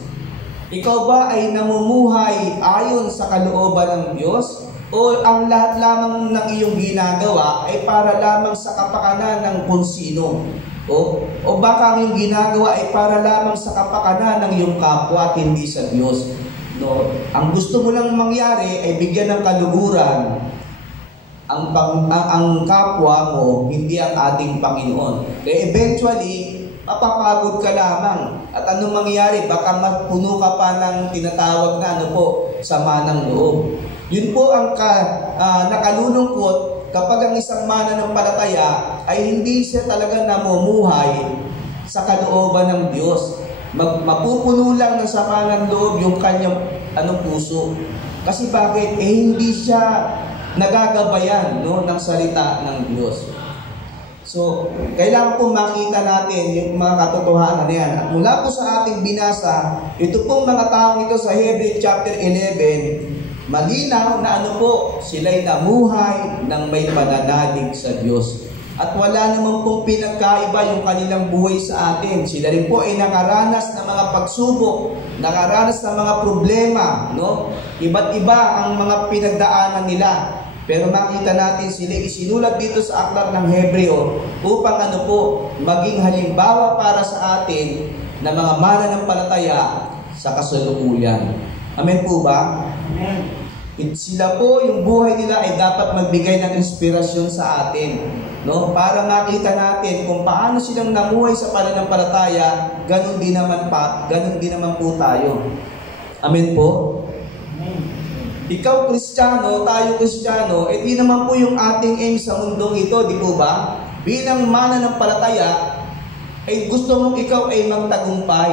Ikaw ba ay namumuhay ayon sa kalooban ng Diyos? O ang lahat lamang ng iyong ginagawa ay para lamang sa kapakanan ng kung sino? O baka ang iyong ginagawa ay para lamang sa kapakanan ng iyong kapwa at hindi sa Diyos? No, ang gusto mo lang mangyari ay bigyan ng kaluguran ang kapwa mo, hindi ang ating Panginoon. Kaya eventually, mapapagod ka lamang. At anong mangyayari? Baka mapuno ka pa ng tinatawag na sama ng loob. Yun po ang nakalulungkot kapag ang isang mananampalataya ay hindi siya talaga namumuhay sa kalooban ng Diyos. Mapupuno lang ng sama ng loob yung kanyang puso. Kasi bakit? Hindi siya nagagabayan ng salita ng Diyos. So, kailangan po makita natin yung mga katotohanan na yan. At mula po sa ating binasa, ito pong mga taong ito sa Hebrews chapter 11, malinaw na sila'y namuhay ng may pananalig sa Diyos. At wala naman pong pinagkaiba yung kanilang buhay sa atin. Sila rin po ay nakaranas ng mga pagsubok, nakaranas ng mga problema, no? Iba't iba ang mga pinagdaanan nila. Pero makita natin sila isinulat dito sa aklat ng Hebreo upang maging halimbawa para sa atin na mga mananampalataya sa kasalukuyan. Amen po ba? Amen. Sila po, yung buhay nila ay dapat magbigay ng inspirasyon sa atin, no? Para makita natin kung paano silang namuhay sa pananampalataya, ganun din naman po tayo. Amen po? Ikaw Kristiyano, tayo Kristiyano, di naman po yung ating aim sa mundong ito, di po ba? Bilang mananampalataya, ay gusto mong ikaw ay magtagumpay,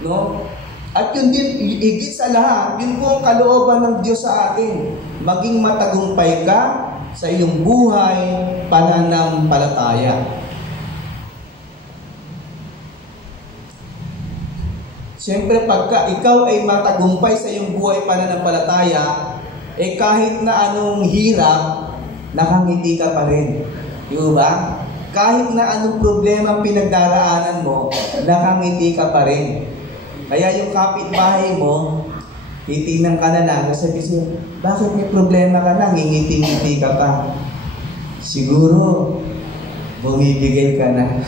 no? At yun din, higit sa lahat, yun po ang kalooban ng Diyos sa atin. Maging matagumpay ka sa iyong buhay, pananampalataya. Siyempre, pagka ikaw ay matagumpay sa iyong buhay, pananampalataya, kahit na anong hirap, nakangiti ka pa rin. Di ba? Kahit na anong problema pinagdaraanan mo, nakangiti ka pa rin. Kaya yung kapitbahay mo, titingnan ka na lang, kasi bakit may problema ka na, ngingiti-ngiti ka pa. Siguro, bumibigay ka na.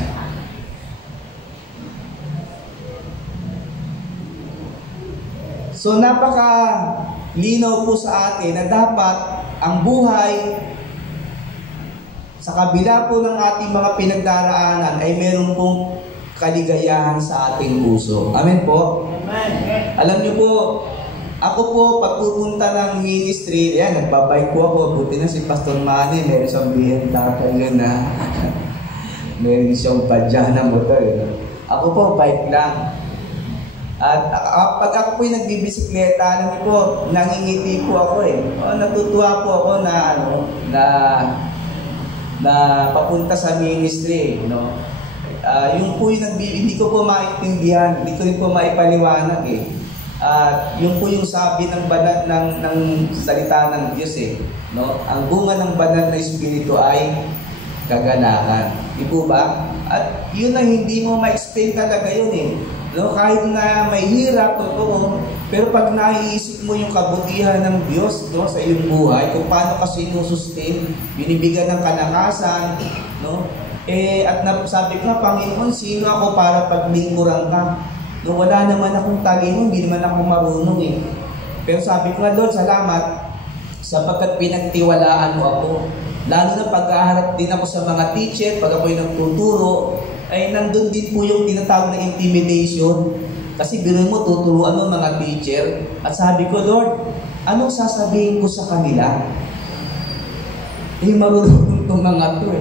So, napaka-linaw po sa atin na dapat ang buhay, sa kabila po ng ating mga pinagdaraanan, ay meron pong kaligayahan sa ating puso. Amen po? Amen. Alam niyo po, ako po, pagpupunta ng ministry, nagbabike po ako, buti na si Pastor Manny, meron siyang BMW yun na, meron siyang padya na motor. Ako po, bike lang. At pag ako po yung nagbibisikleta, alam niyo po, nangingiti po ako natutuwa po ako na papunta sa ministry, no? Yung po yung hindi ko po maintindihan, hindi ko rin po maipaliwanag yung po yung sabi ng banal ng salita ng Diyos no? Ang bunga ng banal na espiritu ay kagalakan. Di po ba? At yun ang hindi mo ma-explain talaga yun no? Kahit na may hirap, totoo, pero pag naiisip mo yung kabutihan ng Diyos, no, sa iyong buhay, kung paano ka sinusustain, binibigyan ng kalakasan, no? At sabi ko nga, Panginoon, sino ako para paglingkuran ka? No, wala naman akong talino, hindi naman ako marunong Pero sabi ko nga, Lord, salamat sapagkat pinagtiwalaan mo ako. Lalo na pagkaharap din ako sa mga teacher, pag ako'y nagtuturo, ay nandun din po yung tinatawag na intimidation. Kasi gano'n mo, tuturuan mo mga teacher. At sabi ko, Lord, anong sasabihin ko sa kanila? Marunong itong mga to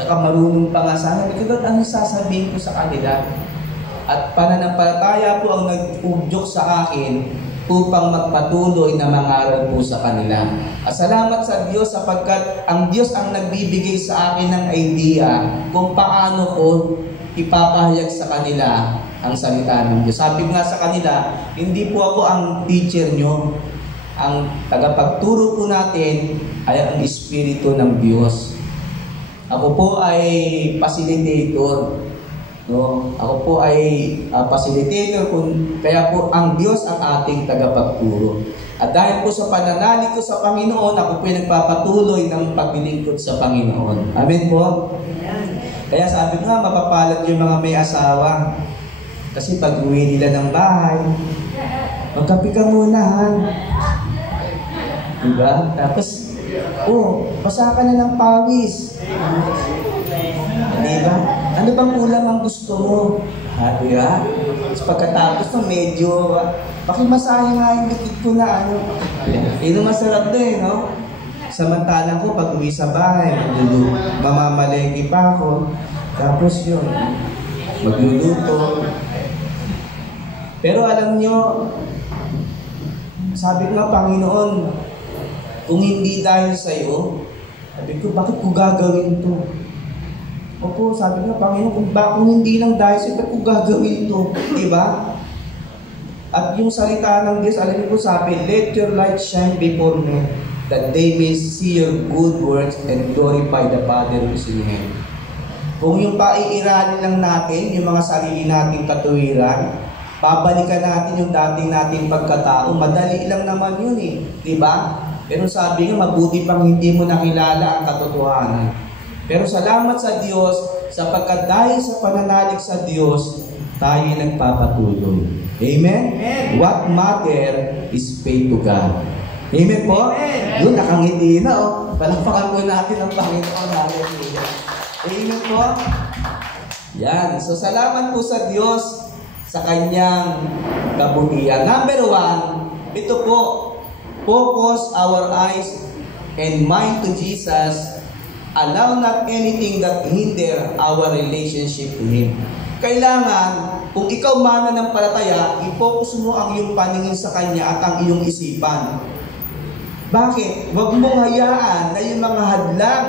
Nakamarunong pa nga sana. Lord, anong sasabihin ko sa kanila? At pananampalataya po ang nag-udyok sa akin upang magpatuloy na mangaral po sa kanila. At salamat sa Diyos sapagkat ang Diyos ang nagbibigay sa akin ng idea kung paano ko ipapahayag sa kanila ang salita ng Diyos. Sabi nga sa kanila, hindi po ako ang teacher nyo. Ang tagapagturo po natin ay ang Espiritu ng Diyos. Ako po ay facilitator. No? Ako po ay facilitator, kaya po ang Diyos ang ating tagapagturo. At dahil po sa pananalig ko sa Panginoon, ako po ay nagpapatuloy ng paglilingkod sa Panginoon. Amen po? Kaya sabi ko nga, mapapalad yung mga may asawa. Kasi pag uwi nila ng bahay, magkape ka muna, diba? Tapos, basa ka na ng pawis. Diba? Ano bang ulam ang gusto mo? Diba? Tapos pagkatapos medyo, pakimasahe nga yung likid ko na masarap din, no? Samantalang ko, pag uwi sa bahay, mamamalengke pa ako. Tapos yun, magluluto. Pero alam nyo, sabi ko nga, Panginoon, kung hindi dahil sa'yo, sabi ko, bakit ko gagawin ito? Opo, sabi ko, Panginoon, kung hindi lang dahil sa'yo, bakit ko gagawin ito? Diba? At yung salita ng Diyos, alam niyo po sabi, let your light shine before men, that they may see your good works and glorify the Father who is in heaven. Kung yung paiiralin lang natin, yung mga sarili nating katuwiran, babalikan natin yung dating nating pagkatao, madali lang naman yun diba? Pero sabi nga, mabuti pang hindi mo nakilala ang katotohanan. Pero salamat sa Diyos, sapagkat dahil sa pananalig sa Diyos, tayo nagpapatuloy. Amen? Amen? What matter is faith to God. Amen po? Yun, nakangiti na, oh. Palakpakan po natin ang Panginoon. Hallelujah. Amen po? Yan. So, salamat po sa Diyos sa kanyang kabutihan. Number 1, ito po, focus our eyes and mind to Jesus. Allow not anything that hinder our relationship to Him. Kailangan, kung ikaw mananampalataya, i-focus mo ang iyong paningin sa Kanya at ang iyong isipan. Bakit? Huwag mong hayaan na yung mga hadlang,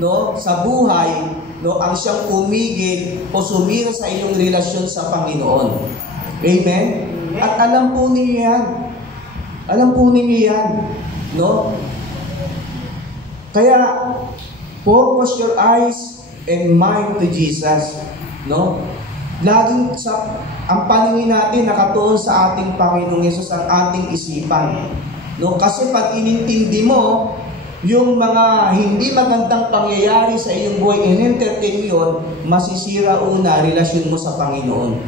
no, sa buhay, no, ang siyang pumigil o sumira sa iyong relasyon sa Panginoon. Amen? At alam po ninyo yan. Alam po ninyo yan. No? Kaya, focus your eyes and mind to Jesus. No? Laging ang paningin natin nakatuon sa ating Panginoong Yesus, ang ating isipan. No? Kasi pag inintindi mo yung mga hindi magandang pangyayari sa iyong buhay, in-entertain yun, masisira una relasyon mo sa Panginoon.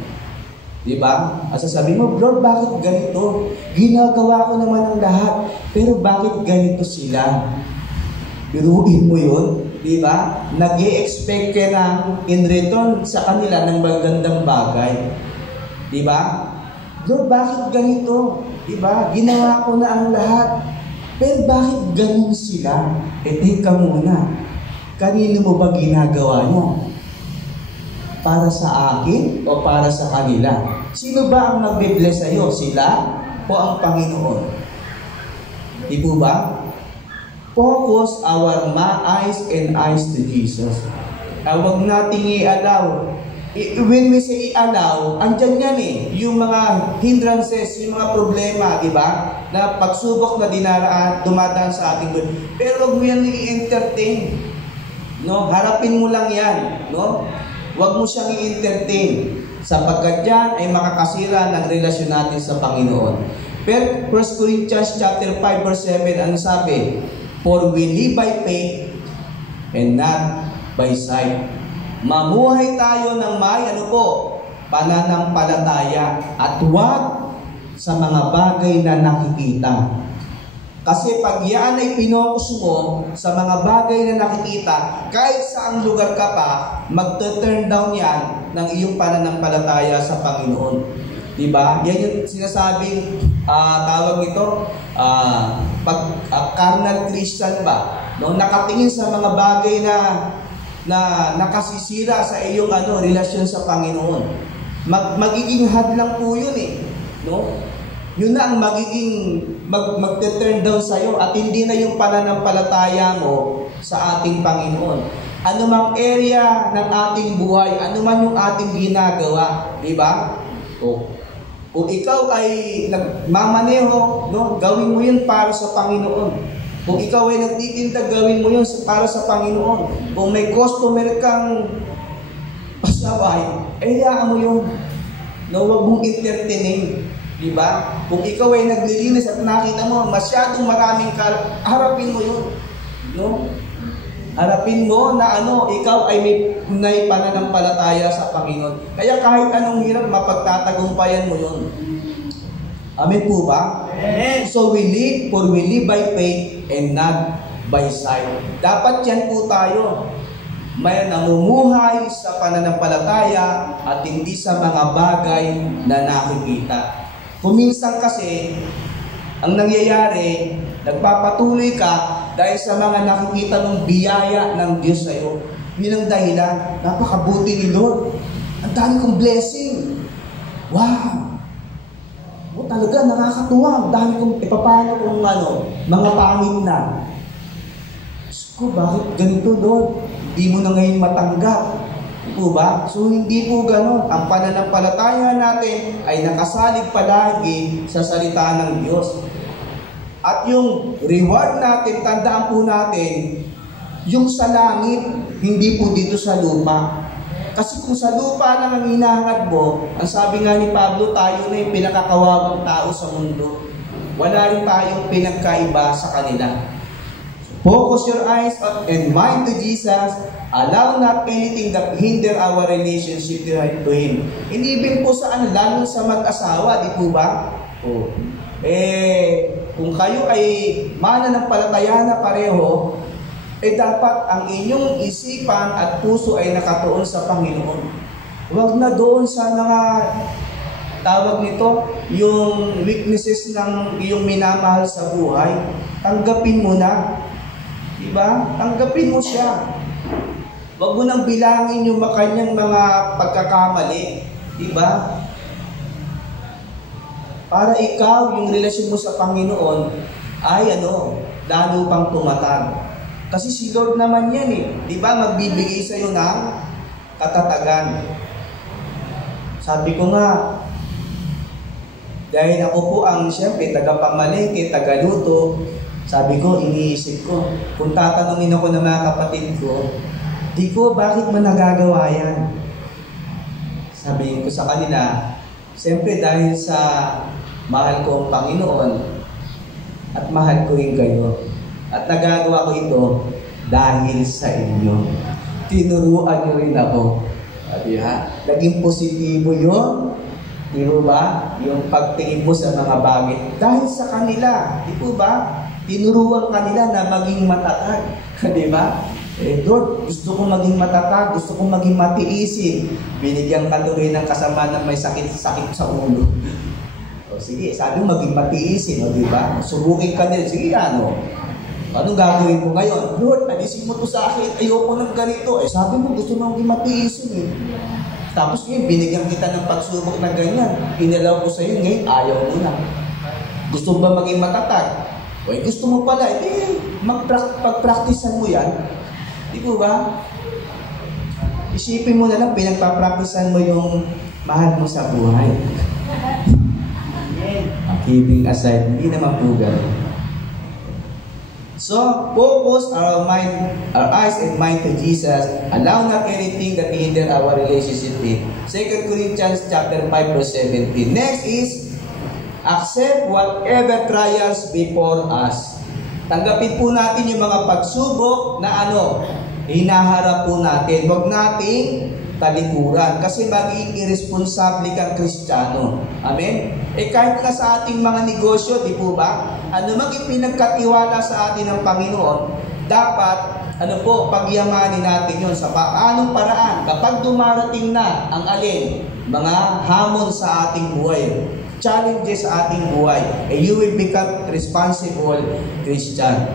Diba? At sasabihin mo, Lord, bakit ganito? Ginagawa ko naman ang lahat, pero bakit ganito sila? Biruin mo yun, diba? Nag-i-expect ka ng in return sa kanila ng magandang bagay. Diba? Lord, bakit ganito? Diba? Ginawa ko na ang lahat. Pero bakit ganun sila? Teka muna. Kanino mo ba ginagawa niya? Para sa akin o para sa kanila? Sino ba ang nagbe-bless sa'yo? Sila o ang Panginoon? Di po ba? Focus our eyes and eyes to Jesus. Huwag nating i-allow. When we say i-allow, andyan yan yung mga hindrances, yung mga problema, di ba? Na pagsubok na dumadaan sa ating buhay. Pero huwag mo yan i-entertain. No? Harapin mo lang yan. No? Huwag mo siyang i-entertain. Sapagkat yan ay makakasira ng relasyon natin sa Panginoon. Pero 1 Corinthians chapter 5 verse 7, ang sabi, for we live by faith and not by sight. Mamuhay tayo ng may pananampalataya at huwag sa mga bagay na nakikita. Kasi pag yan ay pinokus mo sa mga bagay na nakikita, kahit saang lugar ka pa, magte-turn down yan ng iyong pananampalataya sa Panginoon. Diba? Yan yung sinasabing tawag ito, carnal Christian ba? No? Nakatingin sa mga bagay na nakasisira sa iyong relasyon sa Panginoon. Magiging hadlang po yun no? Yun na ang magiging magte-turn down sa iyo at hindi na yung pananampalataya mo sa ating Panginoon. Ano mang area ng ating buhay, ano man yung ating ginagawa, di ba? Kung ikaw ay nagmamaneho, no, gawin mo yun para sa Panginoon. Kung ikaw ay nagtitinda, gawin mo yun para sa Panginoon. Kung may customer kang pasaway, hayaan mo yun. No, huwag mong entertaining. Diba? Kung ikaw ay naglilinis at nakita mo masyadong maraming harapin mo yun. No? Harapin mo na ikaw ay may pananampalataya sa Panginoon. Kaya kahit anong hirap, mapagtatagumpayan mo yun. Amen po ba? Amen. So we live by faith and not by sight. Dapat yan po tayo. May namumuhay sa pananampalataya at hindi sa mga bagay na nakikita. Kuminsan kasi, ang nangyayari, nagpapatuloy ka dahil sa mga nakikita mong biyaya ng Diyos sa iyo. Yun ang dahilan. Napakabuti ni Lord. Ang dami kong blessing. Wow! Talaga, nakakatuwa. Ang dami kong ipapano kung mga pangit na. Ko, bakit ganito, Lord? Hindi mo na ngayon matanggap. Po ba? So hindi po ganon. Ang pananampalataya natin ay nakasalig palagi sa salita ng Diyos. At yung reward natin, tandaan po natin, yung sa langit, hindi po dito sa lupa. Kasi kung sa lupa lang ang hinahangad mo, ang sabi nga ni Pablo, tayo na yung pinakakawawang tao sa mundo. Wala rin tayong pinagkaiba sa kanila. Focus your eyes and mind to Jesus. Allow not anything that hinder our relationship to Him. Hindi po sa lalo sa mag-asawa, di po ba? kung kayo ay mananampalataya na pareho, dapat ang inyong isipan at puso ay nakatuon sa Panginoon. Huwag na doon sa mga tawag nito, yung weaknesses ng iyong minamahal sa buhay. Tanggapin mo na. Diba? Tanggapin mo siya. Huwag mo nang bilangin yung kanyang mga pagkakamali. Diba? Para ikaw, yung relasyon mo sa Panginoon, ay lalo pang tumatag. Kasi si Lord naman yan Diba? Magbibigay sa'yo ng katatagan. Sabi ko nga, dahil ako po ang siyempre tagapamalengke, tagaluto, sabi ko, iniisip ko, kung tatanungin ako ng mga kapatid ko, di ko, bakit mo nagagawa yan? Sabi ko sa kanila, siyempre dahil sa mahal ko ang Panginoon at mahal ko rin kayo. At nagagawa ko ito dahil sa inyo. Tinuruan niyo rin ako. Sabi naging positibo yun. Di ba? Yung pagtingin mo sa mga bagay. Dahil sa kanila. Di ba? Tinuruan kanila na maging matatag. Di ba? Lord, gusto kong maging matatag. Gusto kong maging matiisin. Binigyan ka tuloy ng kasama na may sakit-sakit sa ulo. O sige, sabi mo maging matiisin. O di ba? Subukin ka din. Sige, anong gagawin mo ngayon? Lord, alisin mo to sa akin. Ayoko ng ganito. Sabi mo, gusto mo maging matiisin Tapos ngayon, binigyan kita ng pagsubok na ganyan. Inalaw ko sa iyo, ngayon ayaw mo na. Gusto mo ba maging matatag? Gusto mo pala, pagpraktisan mo yan. Di po ba? Isipin mo na lang, pinagpapraktisan mo yung mahal mo sa buhay. Kidding aside, hindi naman po ganun. So, focus our eyes and mind to Jesus. Allow not anything that hinder our relationship with Him. 2 Corinthians chapter 5 verse 17. Next is, accept whatever trials before us. Tanggapin po natin yung mga pagsubok na hinaharap po natin. Huwag nating talikuran. Kasi maging irresponsable kang Kristiyano. Amen? Kahit na sa ating mga negosyo, di po ba? Maging pinagkatiwala sa atin ng Panginoon, dapat, pagyamanin natin yun sa paanong paraan. Kapag dumarating na ang mga hamon sa ating buhay, challenges sa ating buhay, you will become responsible Christian.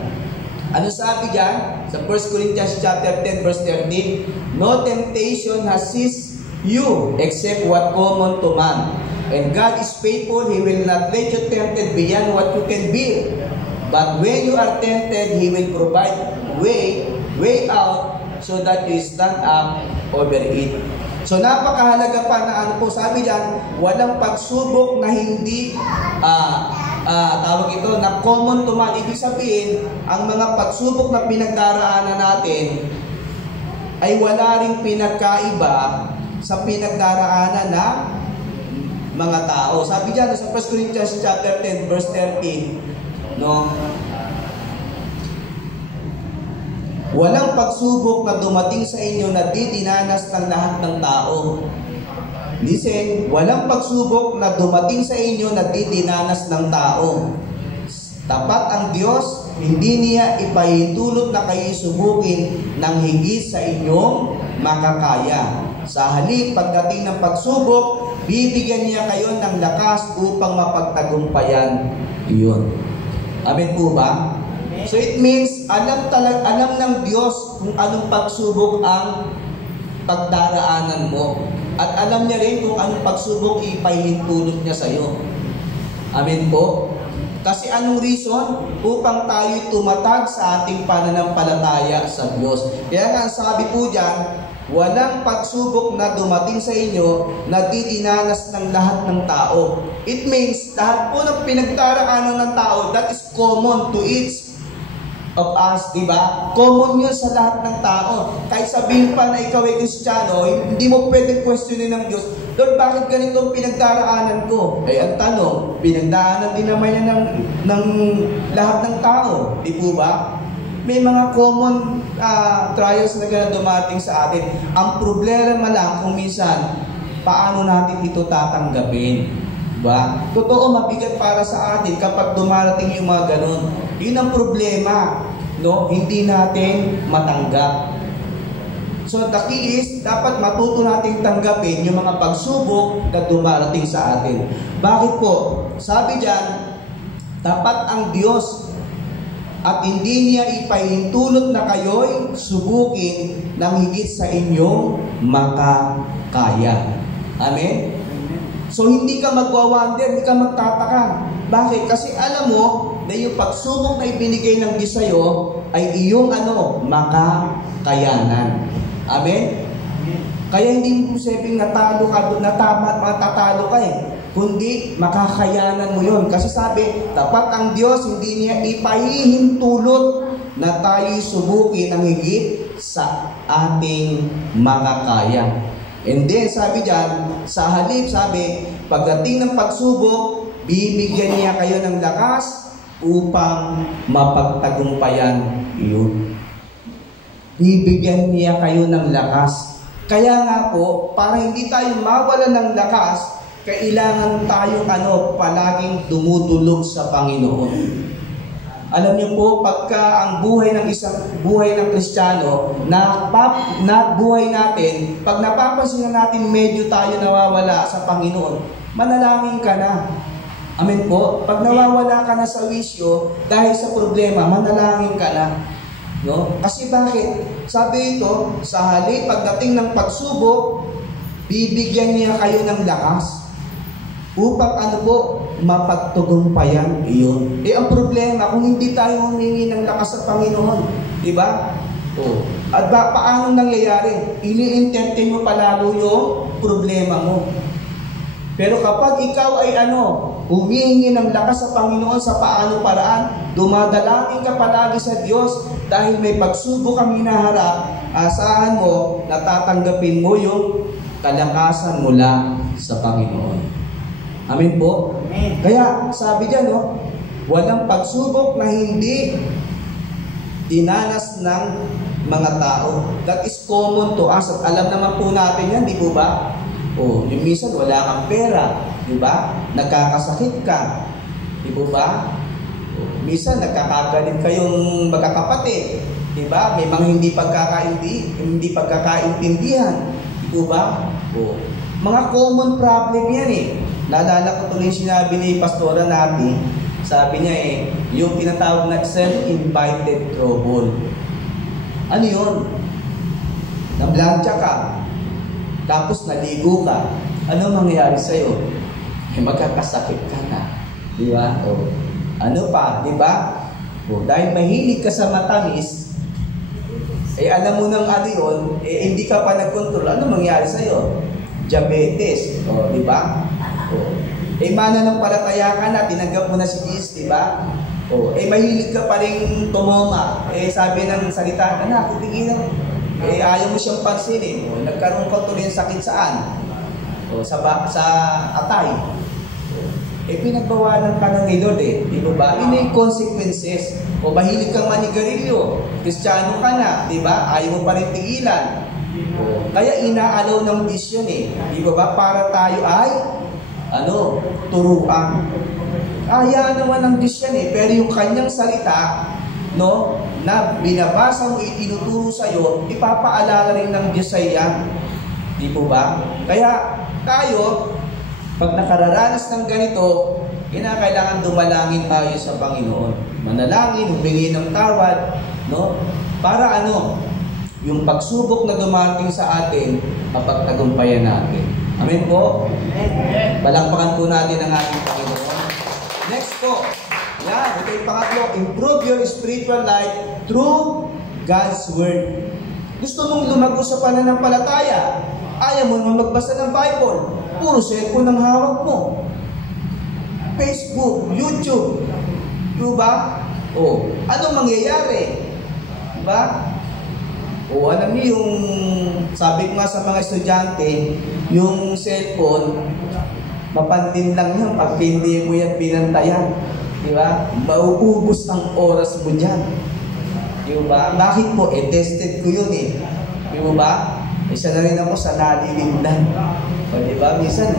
Ano sabi dyan? Sa 1 Corinthians chapter 10 verse 13, no temptation has seized you except what common to man. And God is faithful, He will not let you tempted beyond what you can bear. But when you are tempted, He will provide way out so that you stand up over it. So napakahalaga pa na sabi dyan, walang pagsubok na hindi tawag ito na common to man. Ibig sabihin, ang mga pagsubok na pinagdaraanan natin ay wala ring pinagkaiba sa pinagdaraanan na mga tao. Sabi dyan sa 1 Corinthians chapter 10 verse 13, walang pagsubok na dumating sa inyo na di dinanas ng lahat ng tao. Listen, walang pagsubok na dumating sa inyo na di dinanas ng tao. Tapat ang Diyos, hindi niya ipahintulot na kayo subukin ng higit sa inyong makakaya. Sa halip, pagdating ng pagsubok, bibigyan niya kayo ng lakas upang mapagtagumpayan iyon. Amen po ba? So it means, alam ng Diyos kung anong pagsubok ang pagdaraanan mo. At alam niya rin kung anong pagsubok ipahintulot niya sa iyo. Amen po? Kasi anong reason? Upang tayo tumatag sa ating pananampalataya sa Diyos. Kaya nga sabi po dyan, walang pagsubok na dumating sa inyo na didinanas ng lahat ng tao. It means, lahat po ng pinagdaraanan ng tao, that is common to each of us, di ba? Common yun sa lahat ng tao. Kahit sabihin pa na ikaw ay Kristiyano, hindi mo pwede questionin ng Diyos, Lord, bakit ganito ang pinagdaraanan ko? Ang tanong, pinagdaanan din naman yan ng lahat ng tao. Di po ba? May mga common trials na gano'n dumating sa atin. Ang problema lang kung minsan, paano natin ito tatanggapin? Diba? Totoo, mabigat para sa atin kapag dumarating yung mga ganun. Yun ang problema, no? Hindi natin matanggap. So, takiis, dapat matuto nating tanggapin yung mga pagsubok na dumarating sa atin. Bakit po? Sabi diyan, dapat ang Diyos at hindi niya ipahintulot na kayo'y subukin ng higit sa inyong makakaya. Amen? So, hindi ka magwawander, hindi ka magtataka. Bakit? Kasi alam mo na yung pagsubok na ibinigay ng Diyos sa'yo ay iyong makakayanan. Amen? Kaya hindi mo sabing natalo ka, matatalo ka kundi makakayanan mo yun. Kasi sabi, tapat ang Diyos, hindi niya ipahihintulot na tayo'y subukin ng higit sa ating makakaya. And then, sabi dyan, sa halip, sabi, pagdating ng pagsubok, bibigyan niya kayo ng lakas upang mapagtagumpayan iyon. Bibigyan niya kayo ng lakas. Kaya nga po, para hindi tayo mawalan ng lakas, kailangan tayong palaging dumudulog sa Panginoon. Alam niyo po, pagka ang buhay ng Kristiyano, buhay natin, pag napapansin natin medyo tayo nawawala sa Panginoon, manalangin ka na. Amen po? Pag nawawala ka na sa wisyo, dahil sa problema, manalangin ka na. No? Kasi bakit? Sabi ito, sa halip, pagdating ng pagsubok, bibigyan niya kayo ng lakas. Upang mapagtagumpayan iyon. Ang problema, kung hindi tayo humingi ng lakas sa Panginoon, di ba? At paano nangyayari? Ini-entertain mo palalo yung problema mo. Pero kapag ikaw ay humihingi ng lakas sa Panginoon sa paano paraan, dumadalangin ka palagi sa Diyos dahil may pagsubok kang hinaharap, asahan mo, natatanggapin mo yung kalakasan mula sa Panginoon. Amen po? Amen. Kaya sabi dyan, walang pagsubok na hindi dinanas ng mga tao. That is common to us. At alam naman po natin yan, di po ba? Yung minsan wala kang pera, di ba? Nagkakasakit ka, di po ba? Minsan nagkakagalit kayong magkakapatid, di ba? May mga hindi pagkakaintindihan, di po ba? Mga common problem yan Naalala ko tuloy sinabi ni pastora natin, sabi niya yung tinatawag na self-invited trouble. Ano yun? Nablansya ka, tapos naligo ka, ano mangyayari sa'yo? Magkakasakit ka na. Di ba? Ano pa? Di ba? Dahil mahilig ka sa matamis, alam mo nang yun, hindi ka pa nag-control, ano mangyayari sa'yo? Diabetes. Di ba? Mananampalataya ka na, tinanggap mo na si Jesus, di ba? Mahilig ka pa rin tumoma. Sabi ng salita, tigilan. Ayaw mo siyang pansinin. Nagkaroon ka tuloy ng sakit saan? Sa atay. Pinagbawalan ka na ni Lord di ba? Yun yung consequences. Mahilig kang manigarilyo. Kristiyano ka na, di ba? Ayaw mo pa rin tigilan. Kaya inaalaw ng Diyos yun di ba? Para tayo ay turuan. Hayaan naman ng Diyos yan pero yung kanyang salita, na binabasa mo, itinuturo sa'yo, ipapaalala rin ng Diyos sa'yo yan. Di po ba? Kaya tayo, pag nakararanas ng ganito, kailangan dumalangin tayo sa Panginoon. Manalangin, humingi ng tawad, para yung pagsubok na dumating sa atin, mapagtagumpayan natin. Amen po? Palakpakan po natin ang ating Panginoon. Next po. Ito yung pangatlo. Improve your spiritual life through God's Word. Gusto mong lumago sa pananampalataya. Ayaw mo naman magbasa ng Bible. Puro cellphone ang hawak mo. Facebook, YouTube. Diba? Anong mangyayari? Diba? Alam niyo yung sabi ko nga sa mga estudyante, yung cellphone, mapandin lang yan pag hindi mo yan binantayan. Di ba? Mauubos ang oras mo dyan. Di ba? Bakit po? Tested ko yun Di ba? Isa na rin ako sa nalilindan. Di ba? Minsan,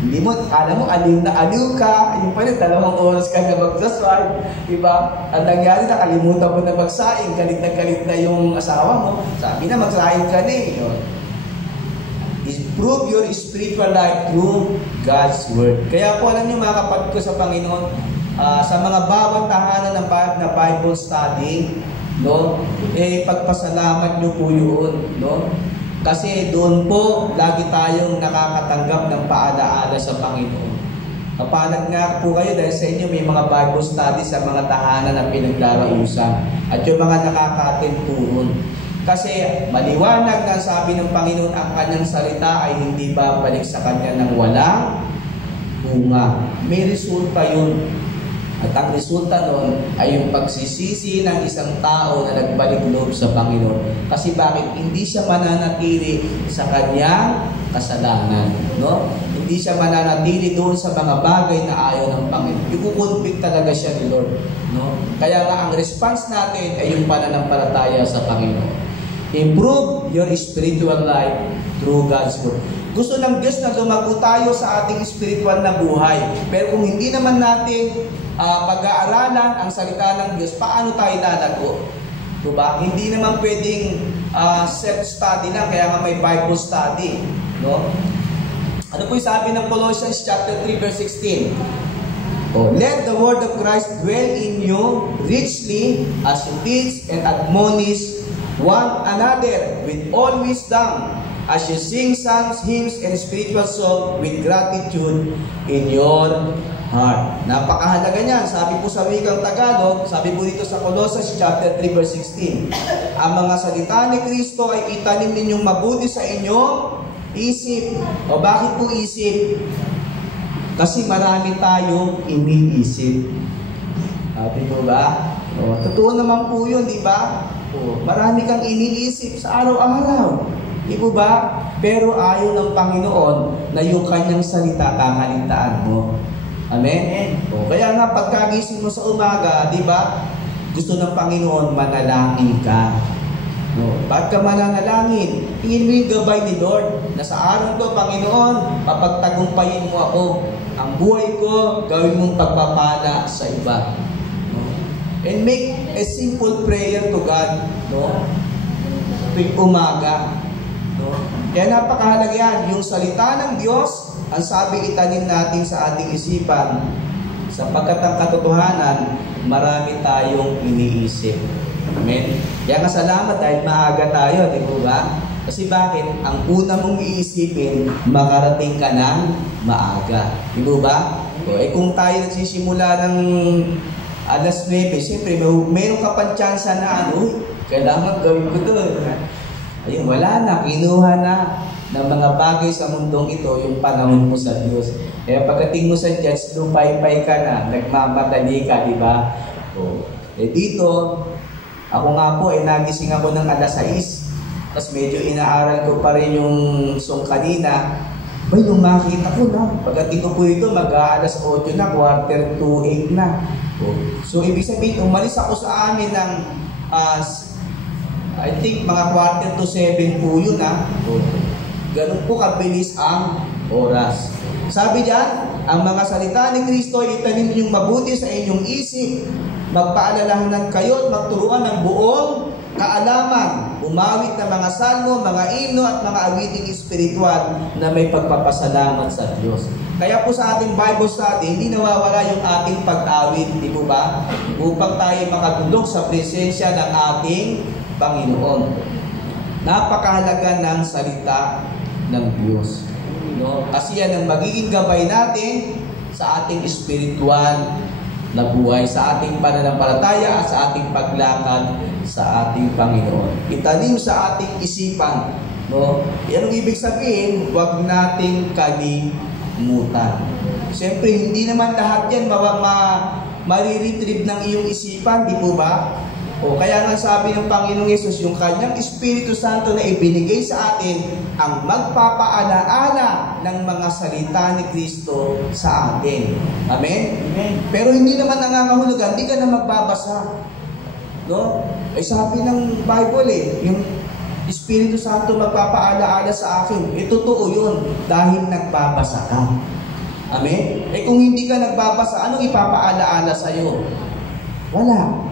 Hindi mo, alam mo, aliw na aliw ka, yung pala, 2 oras ka na magsaswipe, diba? Ang nangyari, nakalimutan mo na magsaing, galit na yung asawa mo, sabi na, magsaing ka na eh. Improve your spiritual life through God's Word. Kaya po, alam niyo mga kapatid ko sa Panginoon, sa mga bawat tahanan ng Bible study, no, pagpasalamat niyo po yun, no? Kasi doon po, lagi tayong nakakatanggap ng paalaala sa Panginoon. Kapalad nga po kayo dahil sa inyo may mga Bible study sa mga tahanan na pinagdarausan at yung mga nakaka-attend po doon. Kasi maliwanag na sabi ng Panginoon ang kanyang salita ay hindi babalik sa kanya ng walang bunga. May resulta yun. At ang resulta nun ay yung pagsisisi ng isang tao na nagbalik loob sa Panginoon. Kasi bakit? Hindi siya mananatili sa kanyang kasalanan. No? Hindi siya mananatili doon sa mga bagay na ayaw ng Panginoon. Ikukonvict talaga siya ni Lord. No? Kaya nga ang response natin ay yung pananampalataya sa Panginoon. Improve your spiritual life through God's Word. Gusto ng Diyos na lumago tayo sa ating spiritual na buhay. Pero kung hindi naman natin pag-aaralan ang salita ng Diyos, paano tayo lalago? Diba? Hindi naman pwedeng self-study na, kaya nga may Bible study. No? Ano po yung sabi ng Colossians chapter 3 verse 16? Let the word of Christ dwell in you richly as you teach and admonish one another with all wisdom, as you sing psalms, hymns, and spiritual song with gratitude in your heart. Napakahalaga niyan. Sabi po sa wikang Tagalog, sabi po dito sa Colossians chapter 3 verse 16, ang mga salita ni Kristo ay itanim ninyong mabuti sa inyong isip. O bakit po isip? Kasi marami tayong iniisip. Sabi po ba? O, totoo naman po yun, di ba? O, marami kang iniisip sa araw-araw. Di po ba? Pero ayaw ng Panginoon na yung kanyang salita kakaligtaan mo. Amen? O, kaya nga pagkagising mo sa umaga, di ba? Gusto ng Panginoon manalangin ka. No, bakit ka mananalangin? Tingin mo yung gabay ni Lord na sa araw to, Panginoon, papagtagumpayin mo ako. Ang buhay ko, gawin mong pagpapala sa iba. No? And make a simple prayer to God. No? Tuwing umaga. No? Kaya napakahalaga yan. Yung salita ng Diyos, ang sabi itanim natin sa ating isipan, sapagkat ang katotohanan, marami tayong iniisip. Amen? Kaya nga salamat dahil maaga tayo, di ba? Kasi bakit? Ang una mong iisipin, makarating ka ng maaga. Di ba? So, kung tayo nagsisimula ng alas 9, siyempre mayroon ka pang tsansa na kailangan gawin ko ito. Ayun, wala na. Kinuha na ng mga bagay sa mundong ito yung panahon mo sa Diyos. Kaya pagdating mo sa Diyos, lumpay-pay ka na, nagmamadali ka, di ba? So, dito, ako nga po, nagising ako ng alas 6. Tapos medyo inaaral ko pa rin yung song kanina. Bay, nung makita ko na, pagdating ko po ito, mag-aalas 8 na, 7:45 na. So, ibig sabihin, umalis ako sa amin ng, I think, mga 6:45 po yun, Ganun po kabilis ang oras. Sabi diyan, ang mga salita ni Kristo ay itanim ninyong mabuti sa inyong isip. Magpaalalahanan kayo at magturuan ng buong kaalaman, umawit ng mga salmo, mga himno at mga awiting espiritual na may pagpapasalamat sa Diyos. Kaya po sa ating Bible study, hindi nawawala yung ating pag-awit, di po ba? Upang tayo makatulog sa presensya ng ating Panginoon. Napakahalaga ng salita ng Diyos. No? Kasi yan ang magiging gabay natin sa ating spiritual na buhay, sa ating pananampalataya at sa ating paglakad sa ating Panginoon. Itanim sa ating isipan. No? Yan ang ibig sabihin, huwag nating kalimutan. Siyempre, hindi naman lahat yan mariretrieve ng iyong isipan, di po ba? O kaya nga sabi ng Panginoong Yesus, yung kanyang Espiritu Santo na ibinigay sa atin ang magpapaalaala ng mga salita ni Kristo sa atin. Amen? Amen. Pero hindi naman nangangahulugan, hindi ka na magbabasa. No? Ay sabi ng Bible yung Espiritu Santo magpapaalaala sa akin. Totoo yun dahil nagbabasa ka. Amen? Kung hindi ka nagbabasa, anong ipapaalaala sa'yo? Wala.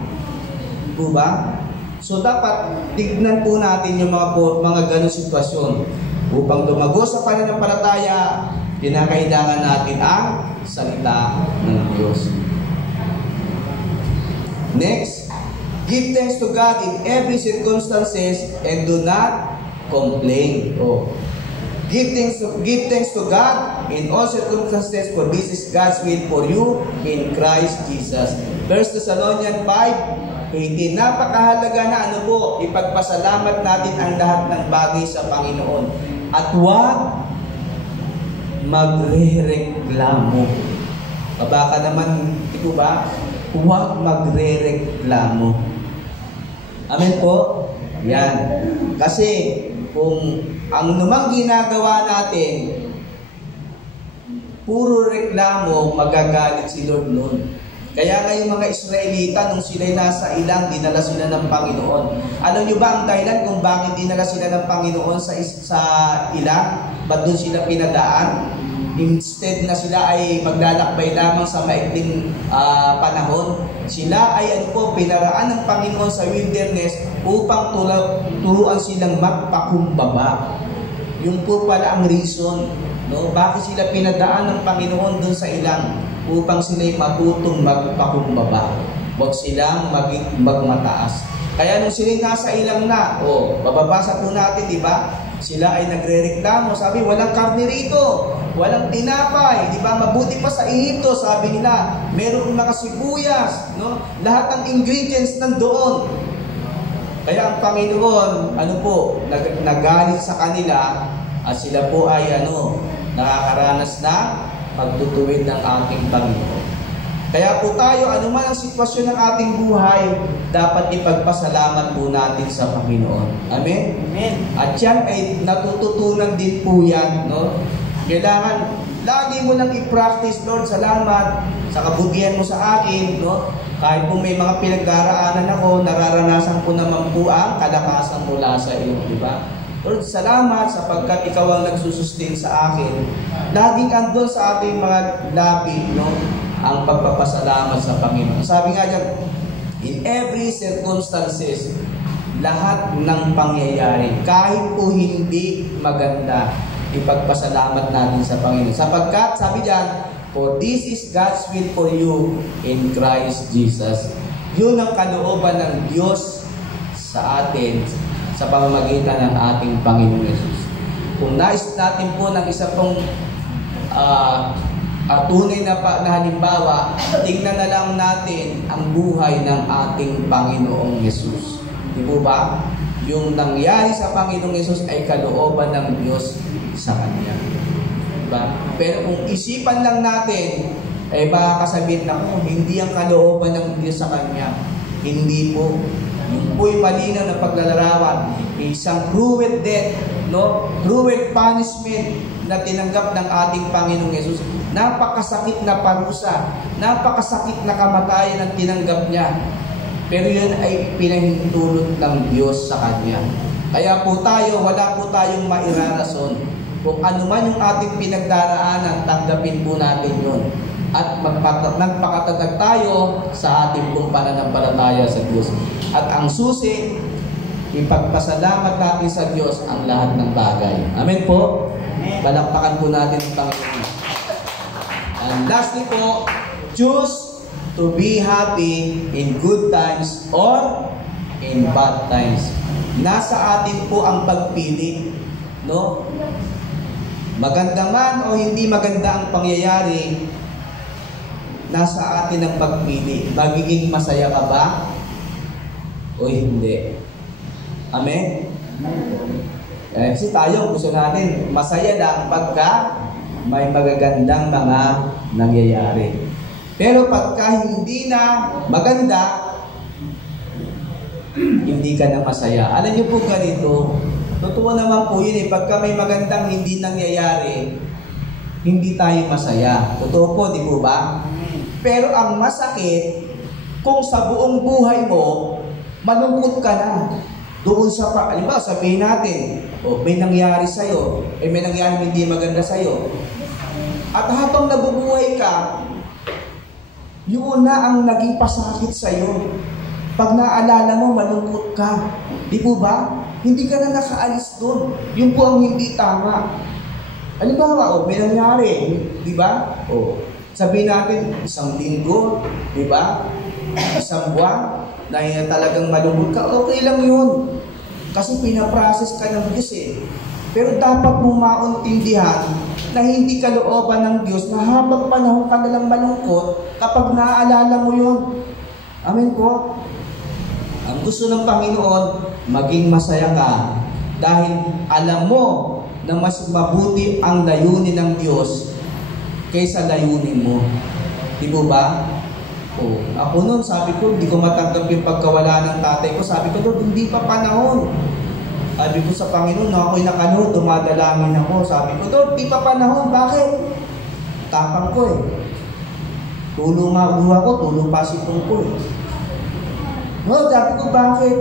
Po ba? So dapat tignan po natin yung mga ganong sitwasyon. Upang lumago sa pananampalataya, kinakailangan natin ang salita ng Diyos. Next, give thanks to God in every circumstances and do not complain. Give thanks to God in all circumstances, for this is God's will for you in Christ Jesus. 1 Thessalonians 5:18. Napakahalaga na ipagpasalamat natin ang lahat ng bagay sa Panginoon. At huwag magre-reklamo. Baka naman, ito ba? Huwag magre-reklamo. Amen po? Yan. Kasi, kung ang numang ginagawa natin, puro reklamo, magagalit si Lord noon. Kaya nga yung mga Israelita, nung sila'y nasa ilang, dinala sila ng Panginoon. Alam nyo ba ang dahilan kung bakit dinala sila ng Panginoon sa ilang? Ba't doon sila pinadaan? Instead na sila ay maglalakbay lamang sa maikling panahon, sila ay pinaraan ng Panginoon sa wilderness upang turuan silang magpakumbaba. Yung po pala ang reason, no? Bakit sila pinadaan ng Panginoon doon sa ilang? Upang sila'y matutong magpakumbaba. Huwag silang magmataas. Kaya nung sila'y nasa ilang na, bababasa po natin, di ba? Sila ay nagre-reklamo. Sabi, walang karne rito, walang tinapay, di ba? Mabuti pa sa Ehipto, sabi nila, meron mga sibuyas, no? Lahat ng ingredients nandoon. Kaya ang Panginoon, nagalit sa kanila, at sila po ay nakakaranas na pagtutuwid ng ating Panginoon. Kaya po tayo, anuman ang sitwasyon ng ating buhay, dapat ipagpasalamat po natin sa Panginoon. Amen? Amen. At yan ay natututunan din po yan, no? Kailangan, lagi mo nang i-practice, Lord, salamat sa kabutihan mo sa akin, no? Kahit po may mga pinagdaraanan ako, nararanasan ko naman po ang kalakasan mula sa iyo, di ba? Lord, salamat sapagkat ikaw ang nagsusustain sa akin. Laging andun sa ating mga labi, no? Ang pagpapasalamat sa Panginoon. Sabi nga dyan, in every circumstances, lahat ng pangyayari, kahit po hindi maganda, ipagpasalamat natin sa Panginoon. Sapagkat, sabi dyan, for this is God's will for you in Christ Jesus. Yun ang kalooban ng Diyos sa atin sa pamamagitan ng ating Panginoon Yesus. Kung nais natin po ng isa pong tunay na halimbawa, tingnan na lang natin ang buhay ng ating Panginoong Yesus. Di po ba? Yung nangyari sa Panginoong Yesus ay kalooban ng Diyos sa Kanya. Diba? Pero kung isipan lang natin, ay baka sabihin na, hindi ang kalooban ng Diyos sa Kanya. Hindi po. Yung po'y malinaw na paglalarawan, isang cruel death, no? Cruel punishment na tinanggap ng ating Panginoong Yesus. Napakasakit na parusa, napakasakit na kamatayan ang tinanggap niya. Pero yun ay pinahintulot ng Diyos sa Kanya. Kaya po tayo, wala po tayong mairarason. Kung ano man yung ating pinagdaraanan, tanggapin po natin yun. At magpakatatag tayo sa ating pong pananampalataya sa Diyos. At ang susi, ipagpasalamat natin sa Diyos ang lahat ng bagay. Amen po? Palakpakan po natin ang Panginoon. And lastly po, choose to be happy in good times or in bad times. Nasa atin po ang pagpili, no? Maganda man o hindi maganda ang pangyayari, nasa atin ang pagpili. Magiging masaya ka ba o hindi? Amen? Kasi tayo, gusto natin masaya lang pagka may magagandang mga nangyayari. Pero pagka hindi na maganda, hindi ka na masaya. Alam niyo po ganito, totoo naman po yun pagka may magandang hindi nangyayari, hindi tayo masaya. Totoo po, di po ba? Pero ang masakit, kung sa buong buhay mo, malungkot ka na. Doon sa halimbawa, sabihin natin, may nangyari sa'yo, may nangyari hindi maganda sa'yo. At habang nabubuhay ka, yun na ang naging pasakit sa'yo. Pag naalala mo, malungkot ka. Di po ba? Hindi ka na nakaalis doon. Yun po ang hindi tama. Halimbawa, may nangyari, di ba? Sabihin natin, 1 linggo, di ba? 1 buwan, na talagang malungkot ka, okay lang yun. Kasi pinaprocess ka ng Diyos eh. Pero dapat mo maintindihan na hindi kalooban ng Diyos na habang panahon ka nalang malungkot kapag naaalala mo yun. Amen po. Ang gusto ng Panginoon, maging masaya ka dahil alam mo na mas mabuti ang layunin ng Diyos kaysa layunin mo. Di po ba? Ako noon, sabi ko, hindi ko matanggap yung pagkawala ng tatay ko. Sabi ko, hindi pa panahon. Sabi ko sa Panginoon, na ako'y nakanood, dumadalangin ako. Sabi ko, di pa panahon. Bakit? Tapang ko eh. Tulo nga buha ko, tulo pa sitong ko eh. No, sabi ko, bakit?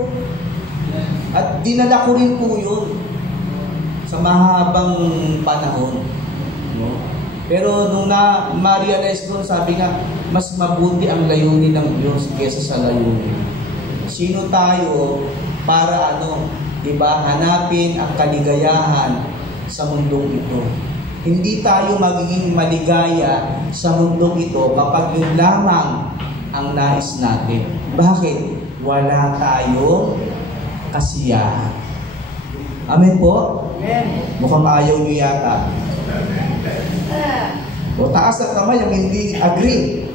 At dinala ko rin po yun sa mahabang panahon. No? Pero nung ma-realize doon, sabi nga, mas mabuti ang layunin ng Diyos kaysa sa layunin. Sino tayo para diba, hanapin ang kaligayahan sa mundong ito? Hindi tayo magiging maligaya sa mundong ito kapag yun lamang ang nais natin. Bakit? Wala tayong kasiyahan. Amen po? Amen. Mukhang ayaw nyo yata. O taas ang kamay ang hindi agree.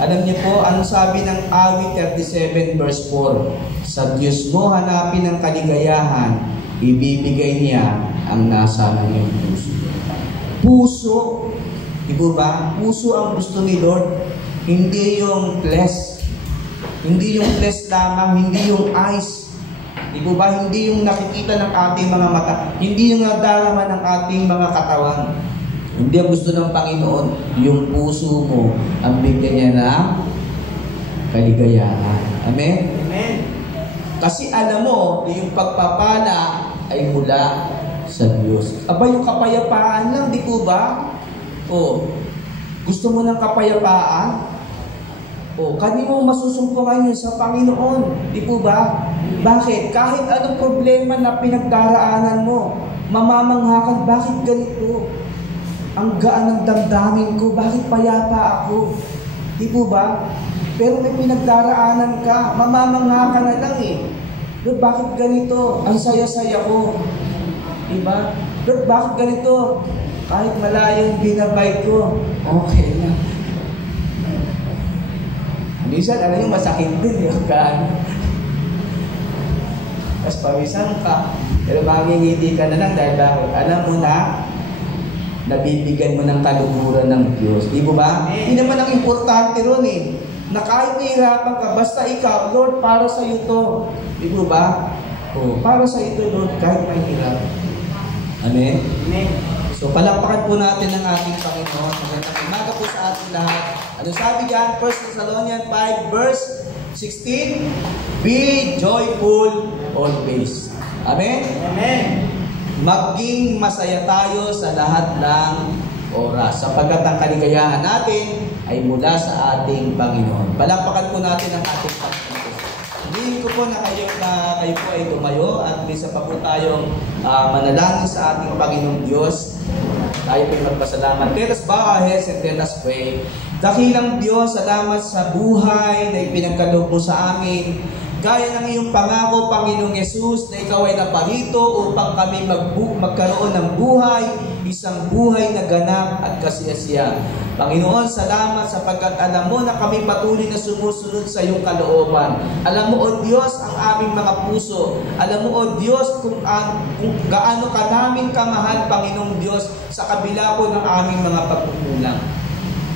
Alam niyo po, ano sabi ng Awit 37 verse 4? Sa Diyos mo hanapin ang kaligayahan, ibibigay niya ang nasa iyong puso. Puso, di ba? Puso ang gusto ni Lord, hindi yung flesh. Hindi yung flesh lamang, hindi yung eyes. Di ba? Hindi yung nakikita ng ating mga mata, hindi yung nadarama ng ating mga katawan. Hindi ang gusto ng Panginoon, yung puso mo ang bigyan niya ng kaligayahan. Amen? Amen. Kasi alam mo, yung pagpapala ay mula sa Diyos. Aba, yung kapayapaan lang, di po ba? Gusto mo ng kapayapaan? Kanino mo masusumpungan yun sa Panginoon? Di po ba? Bakit? Kahit anong problema na pinagdaraanan mo, mamamanghakan, bakit ganito? Ang gaan ng damdamin ko, bakit payapa ako? Di po ba? Pero may pinagdaraanan ka, mamamangha ka na lang eh. Lord, bakit ganito? Ang saya-saya ko. Diba? Lord, bakit ganito? Kahit malayo yung binabay ko, okay na. Minsan, alam yung masakit din yung gaan. Tapos pawisan ka, pero mangingiti ka na lang dahil bakit? Alam mo na, nabibigyan mo ng kaluguran ng Diyos. Di ba? Hindi naman ang importante ron eh. Na kahit nahihirapan ka, basta ikaw, Lord, para sa iyo to. Di ba? Para sa iyo to, Lord, kahit mahirap. Amen? Amen. So, palakpakan po natin ang ating Panginoon. Magandang umaga po sa ating lahat. Ano sabi diyan? 1 Thessalonians 5 verse 16, be joyful always. Amen? Amen. Maging masaya tayo sa lahat ng oras, sapagkat ang kaligayahan natin ay mula sa ating Panginoon. Palakpakan po natin ang ating Panginoon. Hindi ko po na kayo po ay tumayo at isa pa po tayong manalangin sa ating Panginoong Diyos. Tayo po magpasalamat. Let us bow our heads and let us pray. Dakilang Diyos, salamat sa buhay na ipinagkaloob mo sa amin. Gaya ng iyong pangako, Panginoong Yesus, na ikaw ay naparito upang kami magkaroon ng buhay, isang buhay na ganap at kasiyasiya. Panginoon, salamat sapagkat alam mo na kami patuloy na sumusunod sa iyong kalooban. Alam mo, O Diyos, ang aming mga puso. Alam mo, O Diyos, kung gaano ka namin kamahal, Panginoong Diyos, sa kabila po ng aming mga pagkukulang.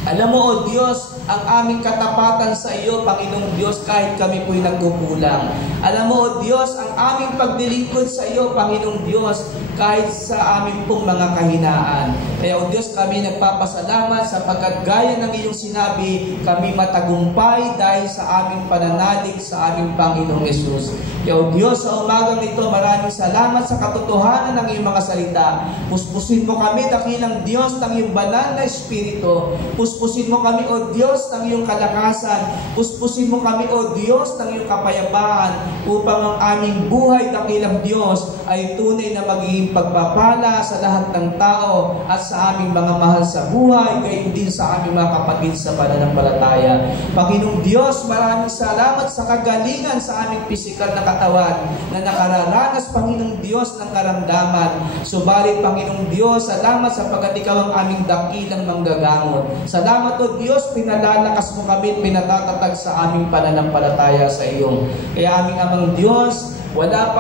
Alam mo, O Diyos, ang aming katapatan sa iyo, Panginoong Diyos, kahit kami po'y nagkukulang. Alam mo, O Diyos, ang aming pagdilingkod sa iyo, Panginoong Diyos, kahit sa aming pong mga kahinaan. Kaya o Diyos, kami nagpapasalamat sapagkat gaya ng iyong sinabi, kami matagumpay dahil sa aming pananalig sa aming Panginoong Yesus. Kaya o Diyos, sa umagang ito, maraming salamat sa katotohanan ng iyong mga salita. Puspusin mo kami, dakilang Diyos, ng iyong banal na Espiritu. Puspusin mo kami, o Diyos, ng iyong kalakasan. Puspusin mo kami, o Diyos, ng iyong kapayapaan, upang ang aming buhay, dakilang Diyos, ay tunay na magiging pagpapala sa lahat ng tao at sa aming mga mahal sa buhay, gayon din sa aming mga kapatid sa pananampalataya. Panginoong Diyos, maraming salamat sa kagalingan sa aming pisikal na katawan na nakararanas, Panginoong Diyos, ng karamdaman. Subalit, Panginoong Diyos, salamat sapagkat ikaw ang aming dakilang manggagamot. Salamat, O Diyos, pinalalakas mo kami at pinatatatag sa aming pananampalataya sa iyo. Kaya aming Amang Diyos, wala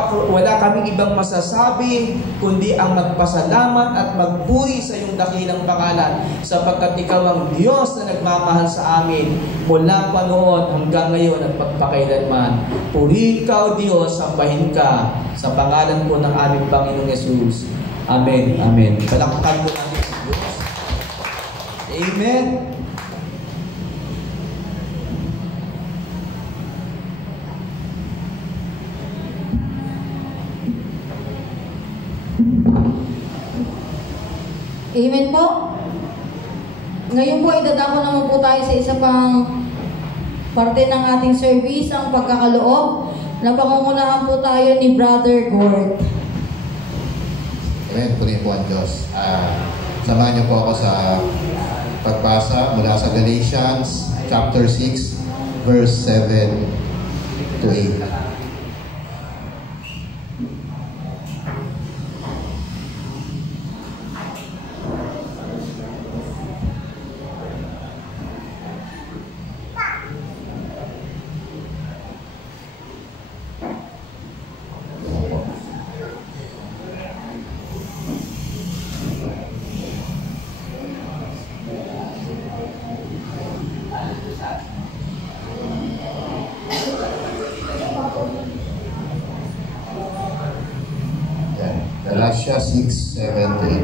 kaming ibang masasabi kundi ang magpasalamat at magpuri sa iyong dakilang pangalan sapagkat ikaw ang Diyos na nagmamahal sa amin mula pa noon hanggang ngayon at pagpakailanman. Purihin ka, O Diyos, sambahin ka sa pangalan po ng aming Panginoong Yesus. Amen. Amen. Palakpakan po natin sa Diyos. Amen. Amen po. Ngayon po, idadako naman po tayo sa isa pang parte ng ating service, ang pagkakaloob. Napangungunahan po tayo ni Brother Gord. Amen. Purihin po ang Diyos. Samahan niyo po ako sa pagbasa mula sa Galatians chapter 6 verse 7 to 8. Galatians 6, 7 to 8.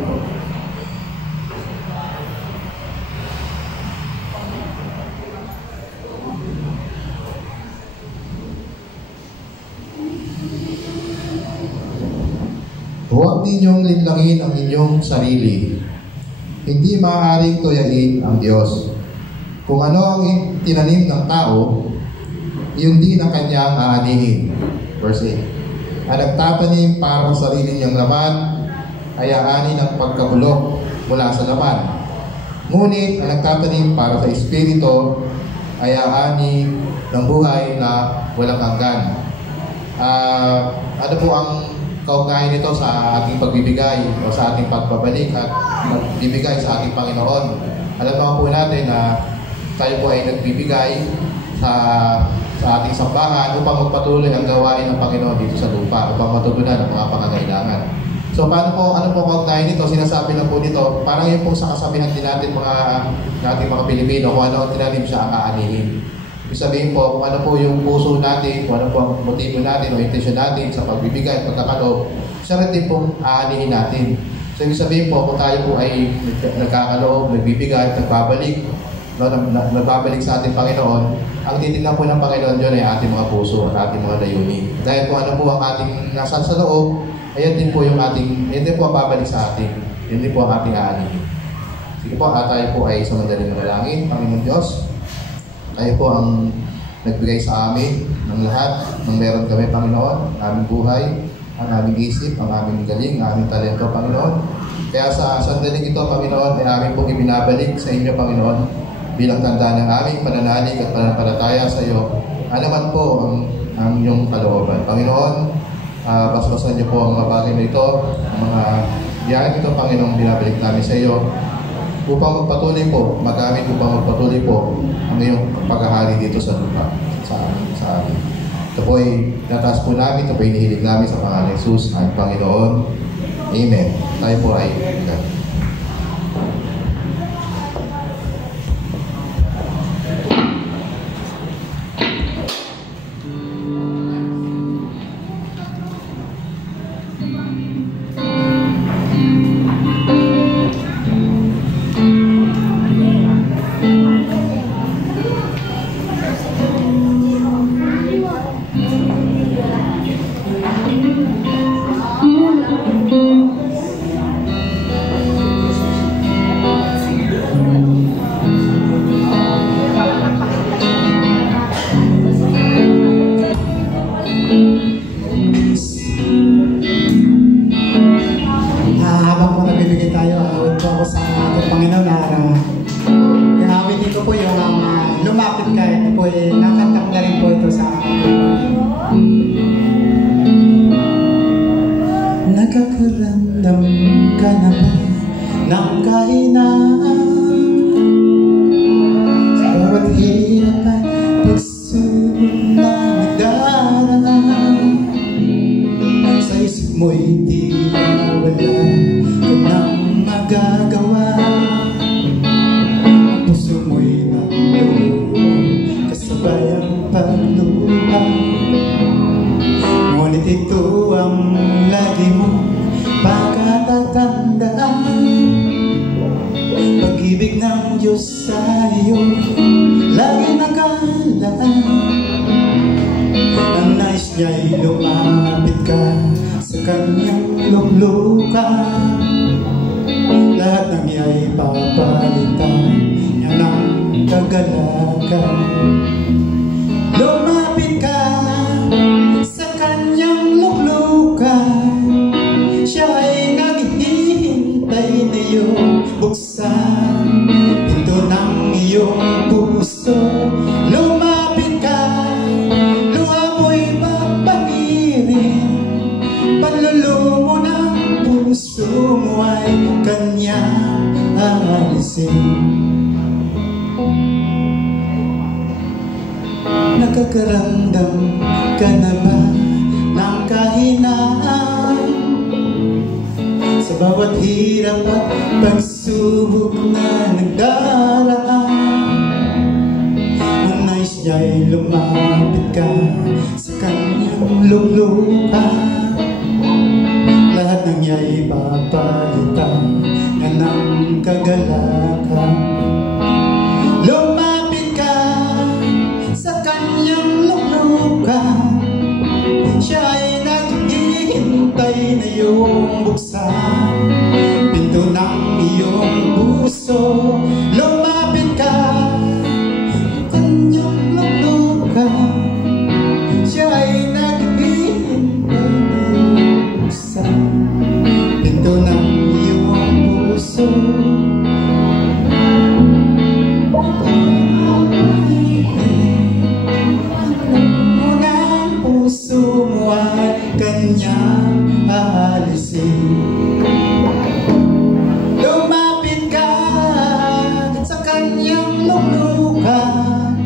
Huwag ninyong linlangin ang inyong sarili. Hindi maaaring tuyain ang Diyos. Kung ano ang tinanim ng tao, yun din ang kanyang aanihin. Verse 8. Ang nagtatanim para sa sarili niyang laman ay aanin ng pagkabulok mula sa laman. Ngunit ang nagtatanim para sa Espiritu ay aani ng buhay na walang hanggan. Ano po ang kaugnayan nito sa ating pagbibigay o sa ating pagbabalik at pagbibigay sa ating Panginoon? Alam naman po natin na tayo po ay nagbibigay sa ating sambahan upang magpatuloy ang gawain ng Panginoon dito sa lupa, upang matugunan ang mga pangangailangan. So ano po kaugnayan nito? Sinasabi na po nito, parang yun po sa kasabihan din natin nating mga Pilipino, kung ano ang tinanim siya ang aanihin. Ibig sabihin po, kung ano po yung puso natin, kung ano po ang motibo natin o intensyon natin sa pagbibigay at pagkakaloob, siya rin din pong aanihin natin. So ibig sabihin po, kung tayo po ay nagkakaloob, nagbibigay, nagbabalik, nagbabalik sa ating Panginoon, ang titignan po ng Panginoon yun ay ating mga puso at ating mga layunin. Dahil kung ano po ang ating nasa sa loob, ayan din po yung ating, yan din po ang babalik sa atin. Yan din po ang ating aanihin. Sige po, tayo po ay sa madaling manalangin. Panginoon Diyos, tayo po ang nagbigay sa amin ng lahat ng meron kami, Panginoon, aming buhay, ang aming isip, ang aming galing, ang aming talento, Panginoon. Kaya sa sandaling ito, Panginoon, ay aming pong ibinabalik sa inyo, Panginoon, bilang tanda ng aming pananalig at pananampalataya sa iyo. Ano man po ang iyong kalooban. Panginoon, basbasan niyo po ang mga bagay na ito, ang mga biyayang ito, Panginoon, binabalik namin sa iyo, upang magpatuloy po, magamit upang magpatuloy po ang iyong paghahari dito sa lupa, sa amin. Ito po ay nataas po namin, ito po ay inihilig namin sa pangalan ni Jesus, ang Panginoon. Amen. Tayo po ay ka, ito po nakantap na rin po ito sa Nakakaramdam ka na ba ng kahinaan? Sa bawat hirap at pagsubok na nagdaraan, sa isip mo'y di wala ka nang magagawa. Ang puso mo'y nandun kasabay ang pagluha. Ngunit ito ang lagi mo pagkatatandaan. Pag-ibig ng Diyos sa iyo lagi nakalaan. Ang nais niya'y lumapit ka sa kanyang luklukan. Lahat ng iya'y papalitan niya ng kagalakan. Lumapit ka sa kanyang luklukan. Siya ay naghihintay na iyong buksan pinto ng iyong puso. Lumapit ka, luha mo'y papagirin. Panlulumo ng puso mo ay kanya aalisin. Nakakaramdam ka na ba ng kahinaan? Sa bawat hirap at pagsubok na nagdaraan, ang nais niya'y lumapit ka sa kanyang luklukan. Lahat ng iya'y papalitan niya ng kagalakan. Lumapit ka sa kanyang luklukan. Siya ay naghihintay na iyong buksan pinto ng iyong puso. Lumapit ka sa kanyang luklukan. Siya ay naghihintay na iyong buksan pinto ng iyong puso. Puso mo ay kanyang aalisin. Lumapit ka sa kanyang luklukan.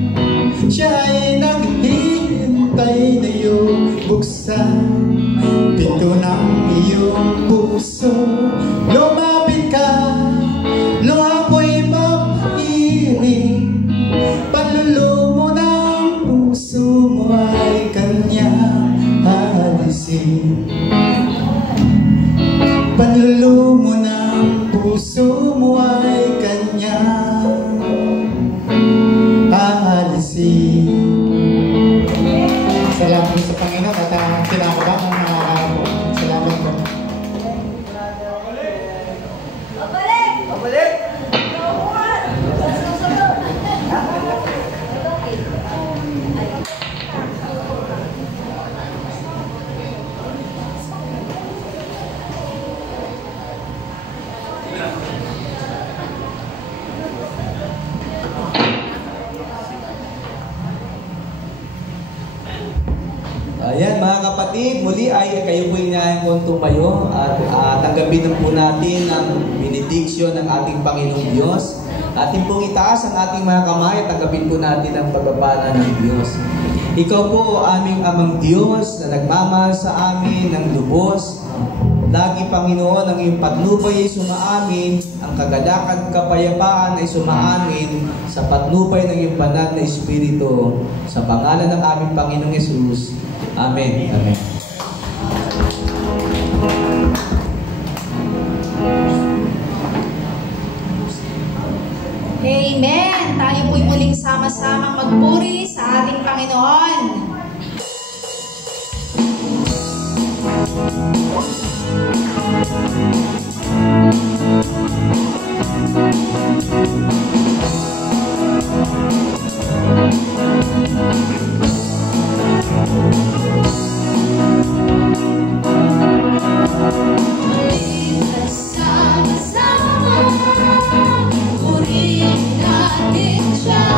Siya ay naghihintay na iyong buksan pinto ng iyong puso. Lumapit ka, luha mo'y mapiling. Panlulumo ng puso mo ay kanya aalisin. Panlulumo ng puso mo ay kanya aalisin. Salamat po sa Panginoon at kinakabahan ng mga araw. Salamat po. Pabalik! Ayan mga kapatid, muli ay kayo po inaayon kong tumayo at tanggapin po natin ang benediction ng ating Panginoong Diyos. Atin pong itaas ang ating mga kamay at tanggapin po natin ang pagpapala ng Diyos. Ikaw po aming Amang Diyos na nagmamahal sa amin ng lubos. Lagi Panginoon ang iyong patnubay ay sumaamin, ang kagalakan kapayapaan ay sumaamin sa patnubay ng iyong banal na Espiritu. Sa pangalan ng aming Panginoong Yesus. Amen. Amen. Amen! Tayo po'y muling sama-samang magpuri sa ating Panginoon. Sama-sama, purihin natin siya.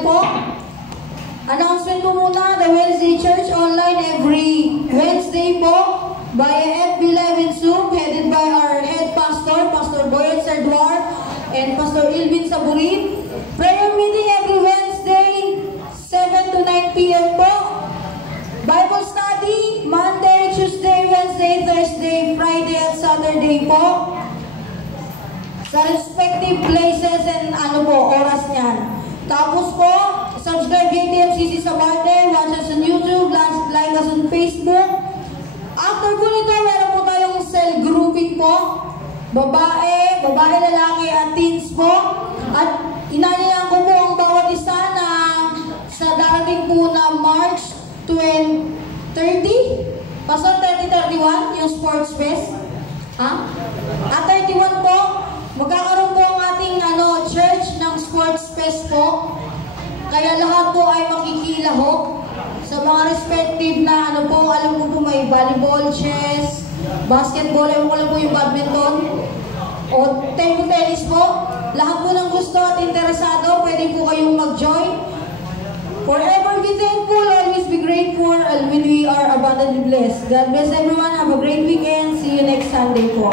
online po. Announcement po muna, the Wednesday Church online every Wednesday po via FB Live and Zoom, headed by our head pastor, Pastor Boyan Sarduar and Pastor Ilvin Saburin. Prayer meeting every Wednesday, 7 to 9 p.m. po. Bible study, Monday, Tuesday, Wednesday, Thursday, Friday, at Saturday po. Sa respective places and oras niyan. Tapos po, subscribe JTMCC sa Marte, watch us on YouTube, like us on Facebook. After po nito, meron po tayong cell grouping po. Babae, lalaki at teens po. At inanyayan ko po ang bawat isa na sa darating po na March 30? Pastor, 30-31, yung sports fest. At 31 po, magkakaroon po ang ating church ng sports fest po. Kaya lahat po ay makikilahok sa mga respective na alam ko po may volleyball, chess, basketball, ewan ko lang po yung badminton, o table tennis po. Lahat po ng gusto at interesado, pwede po kayong mag-join. Forever be thankful, always be grateful, and when we are abundantly blessed. God bless everyone. Have a great weekend. See you next Sunday po.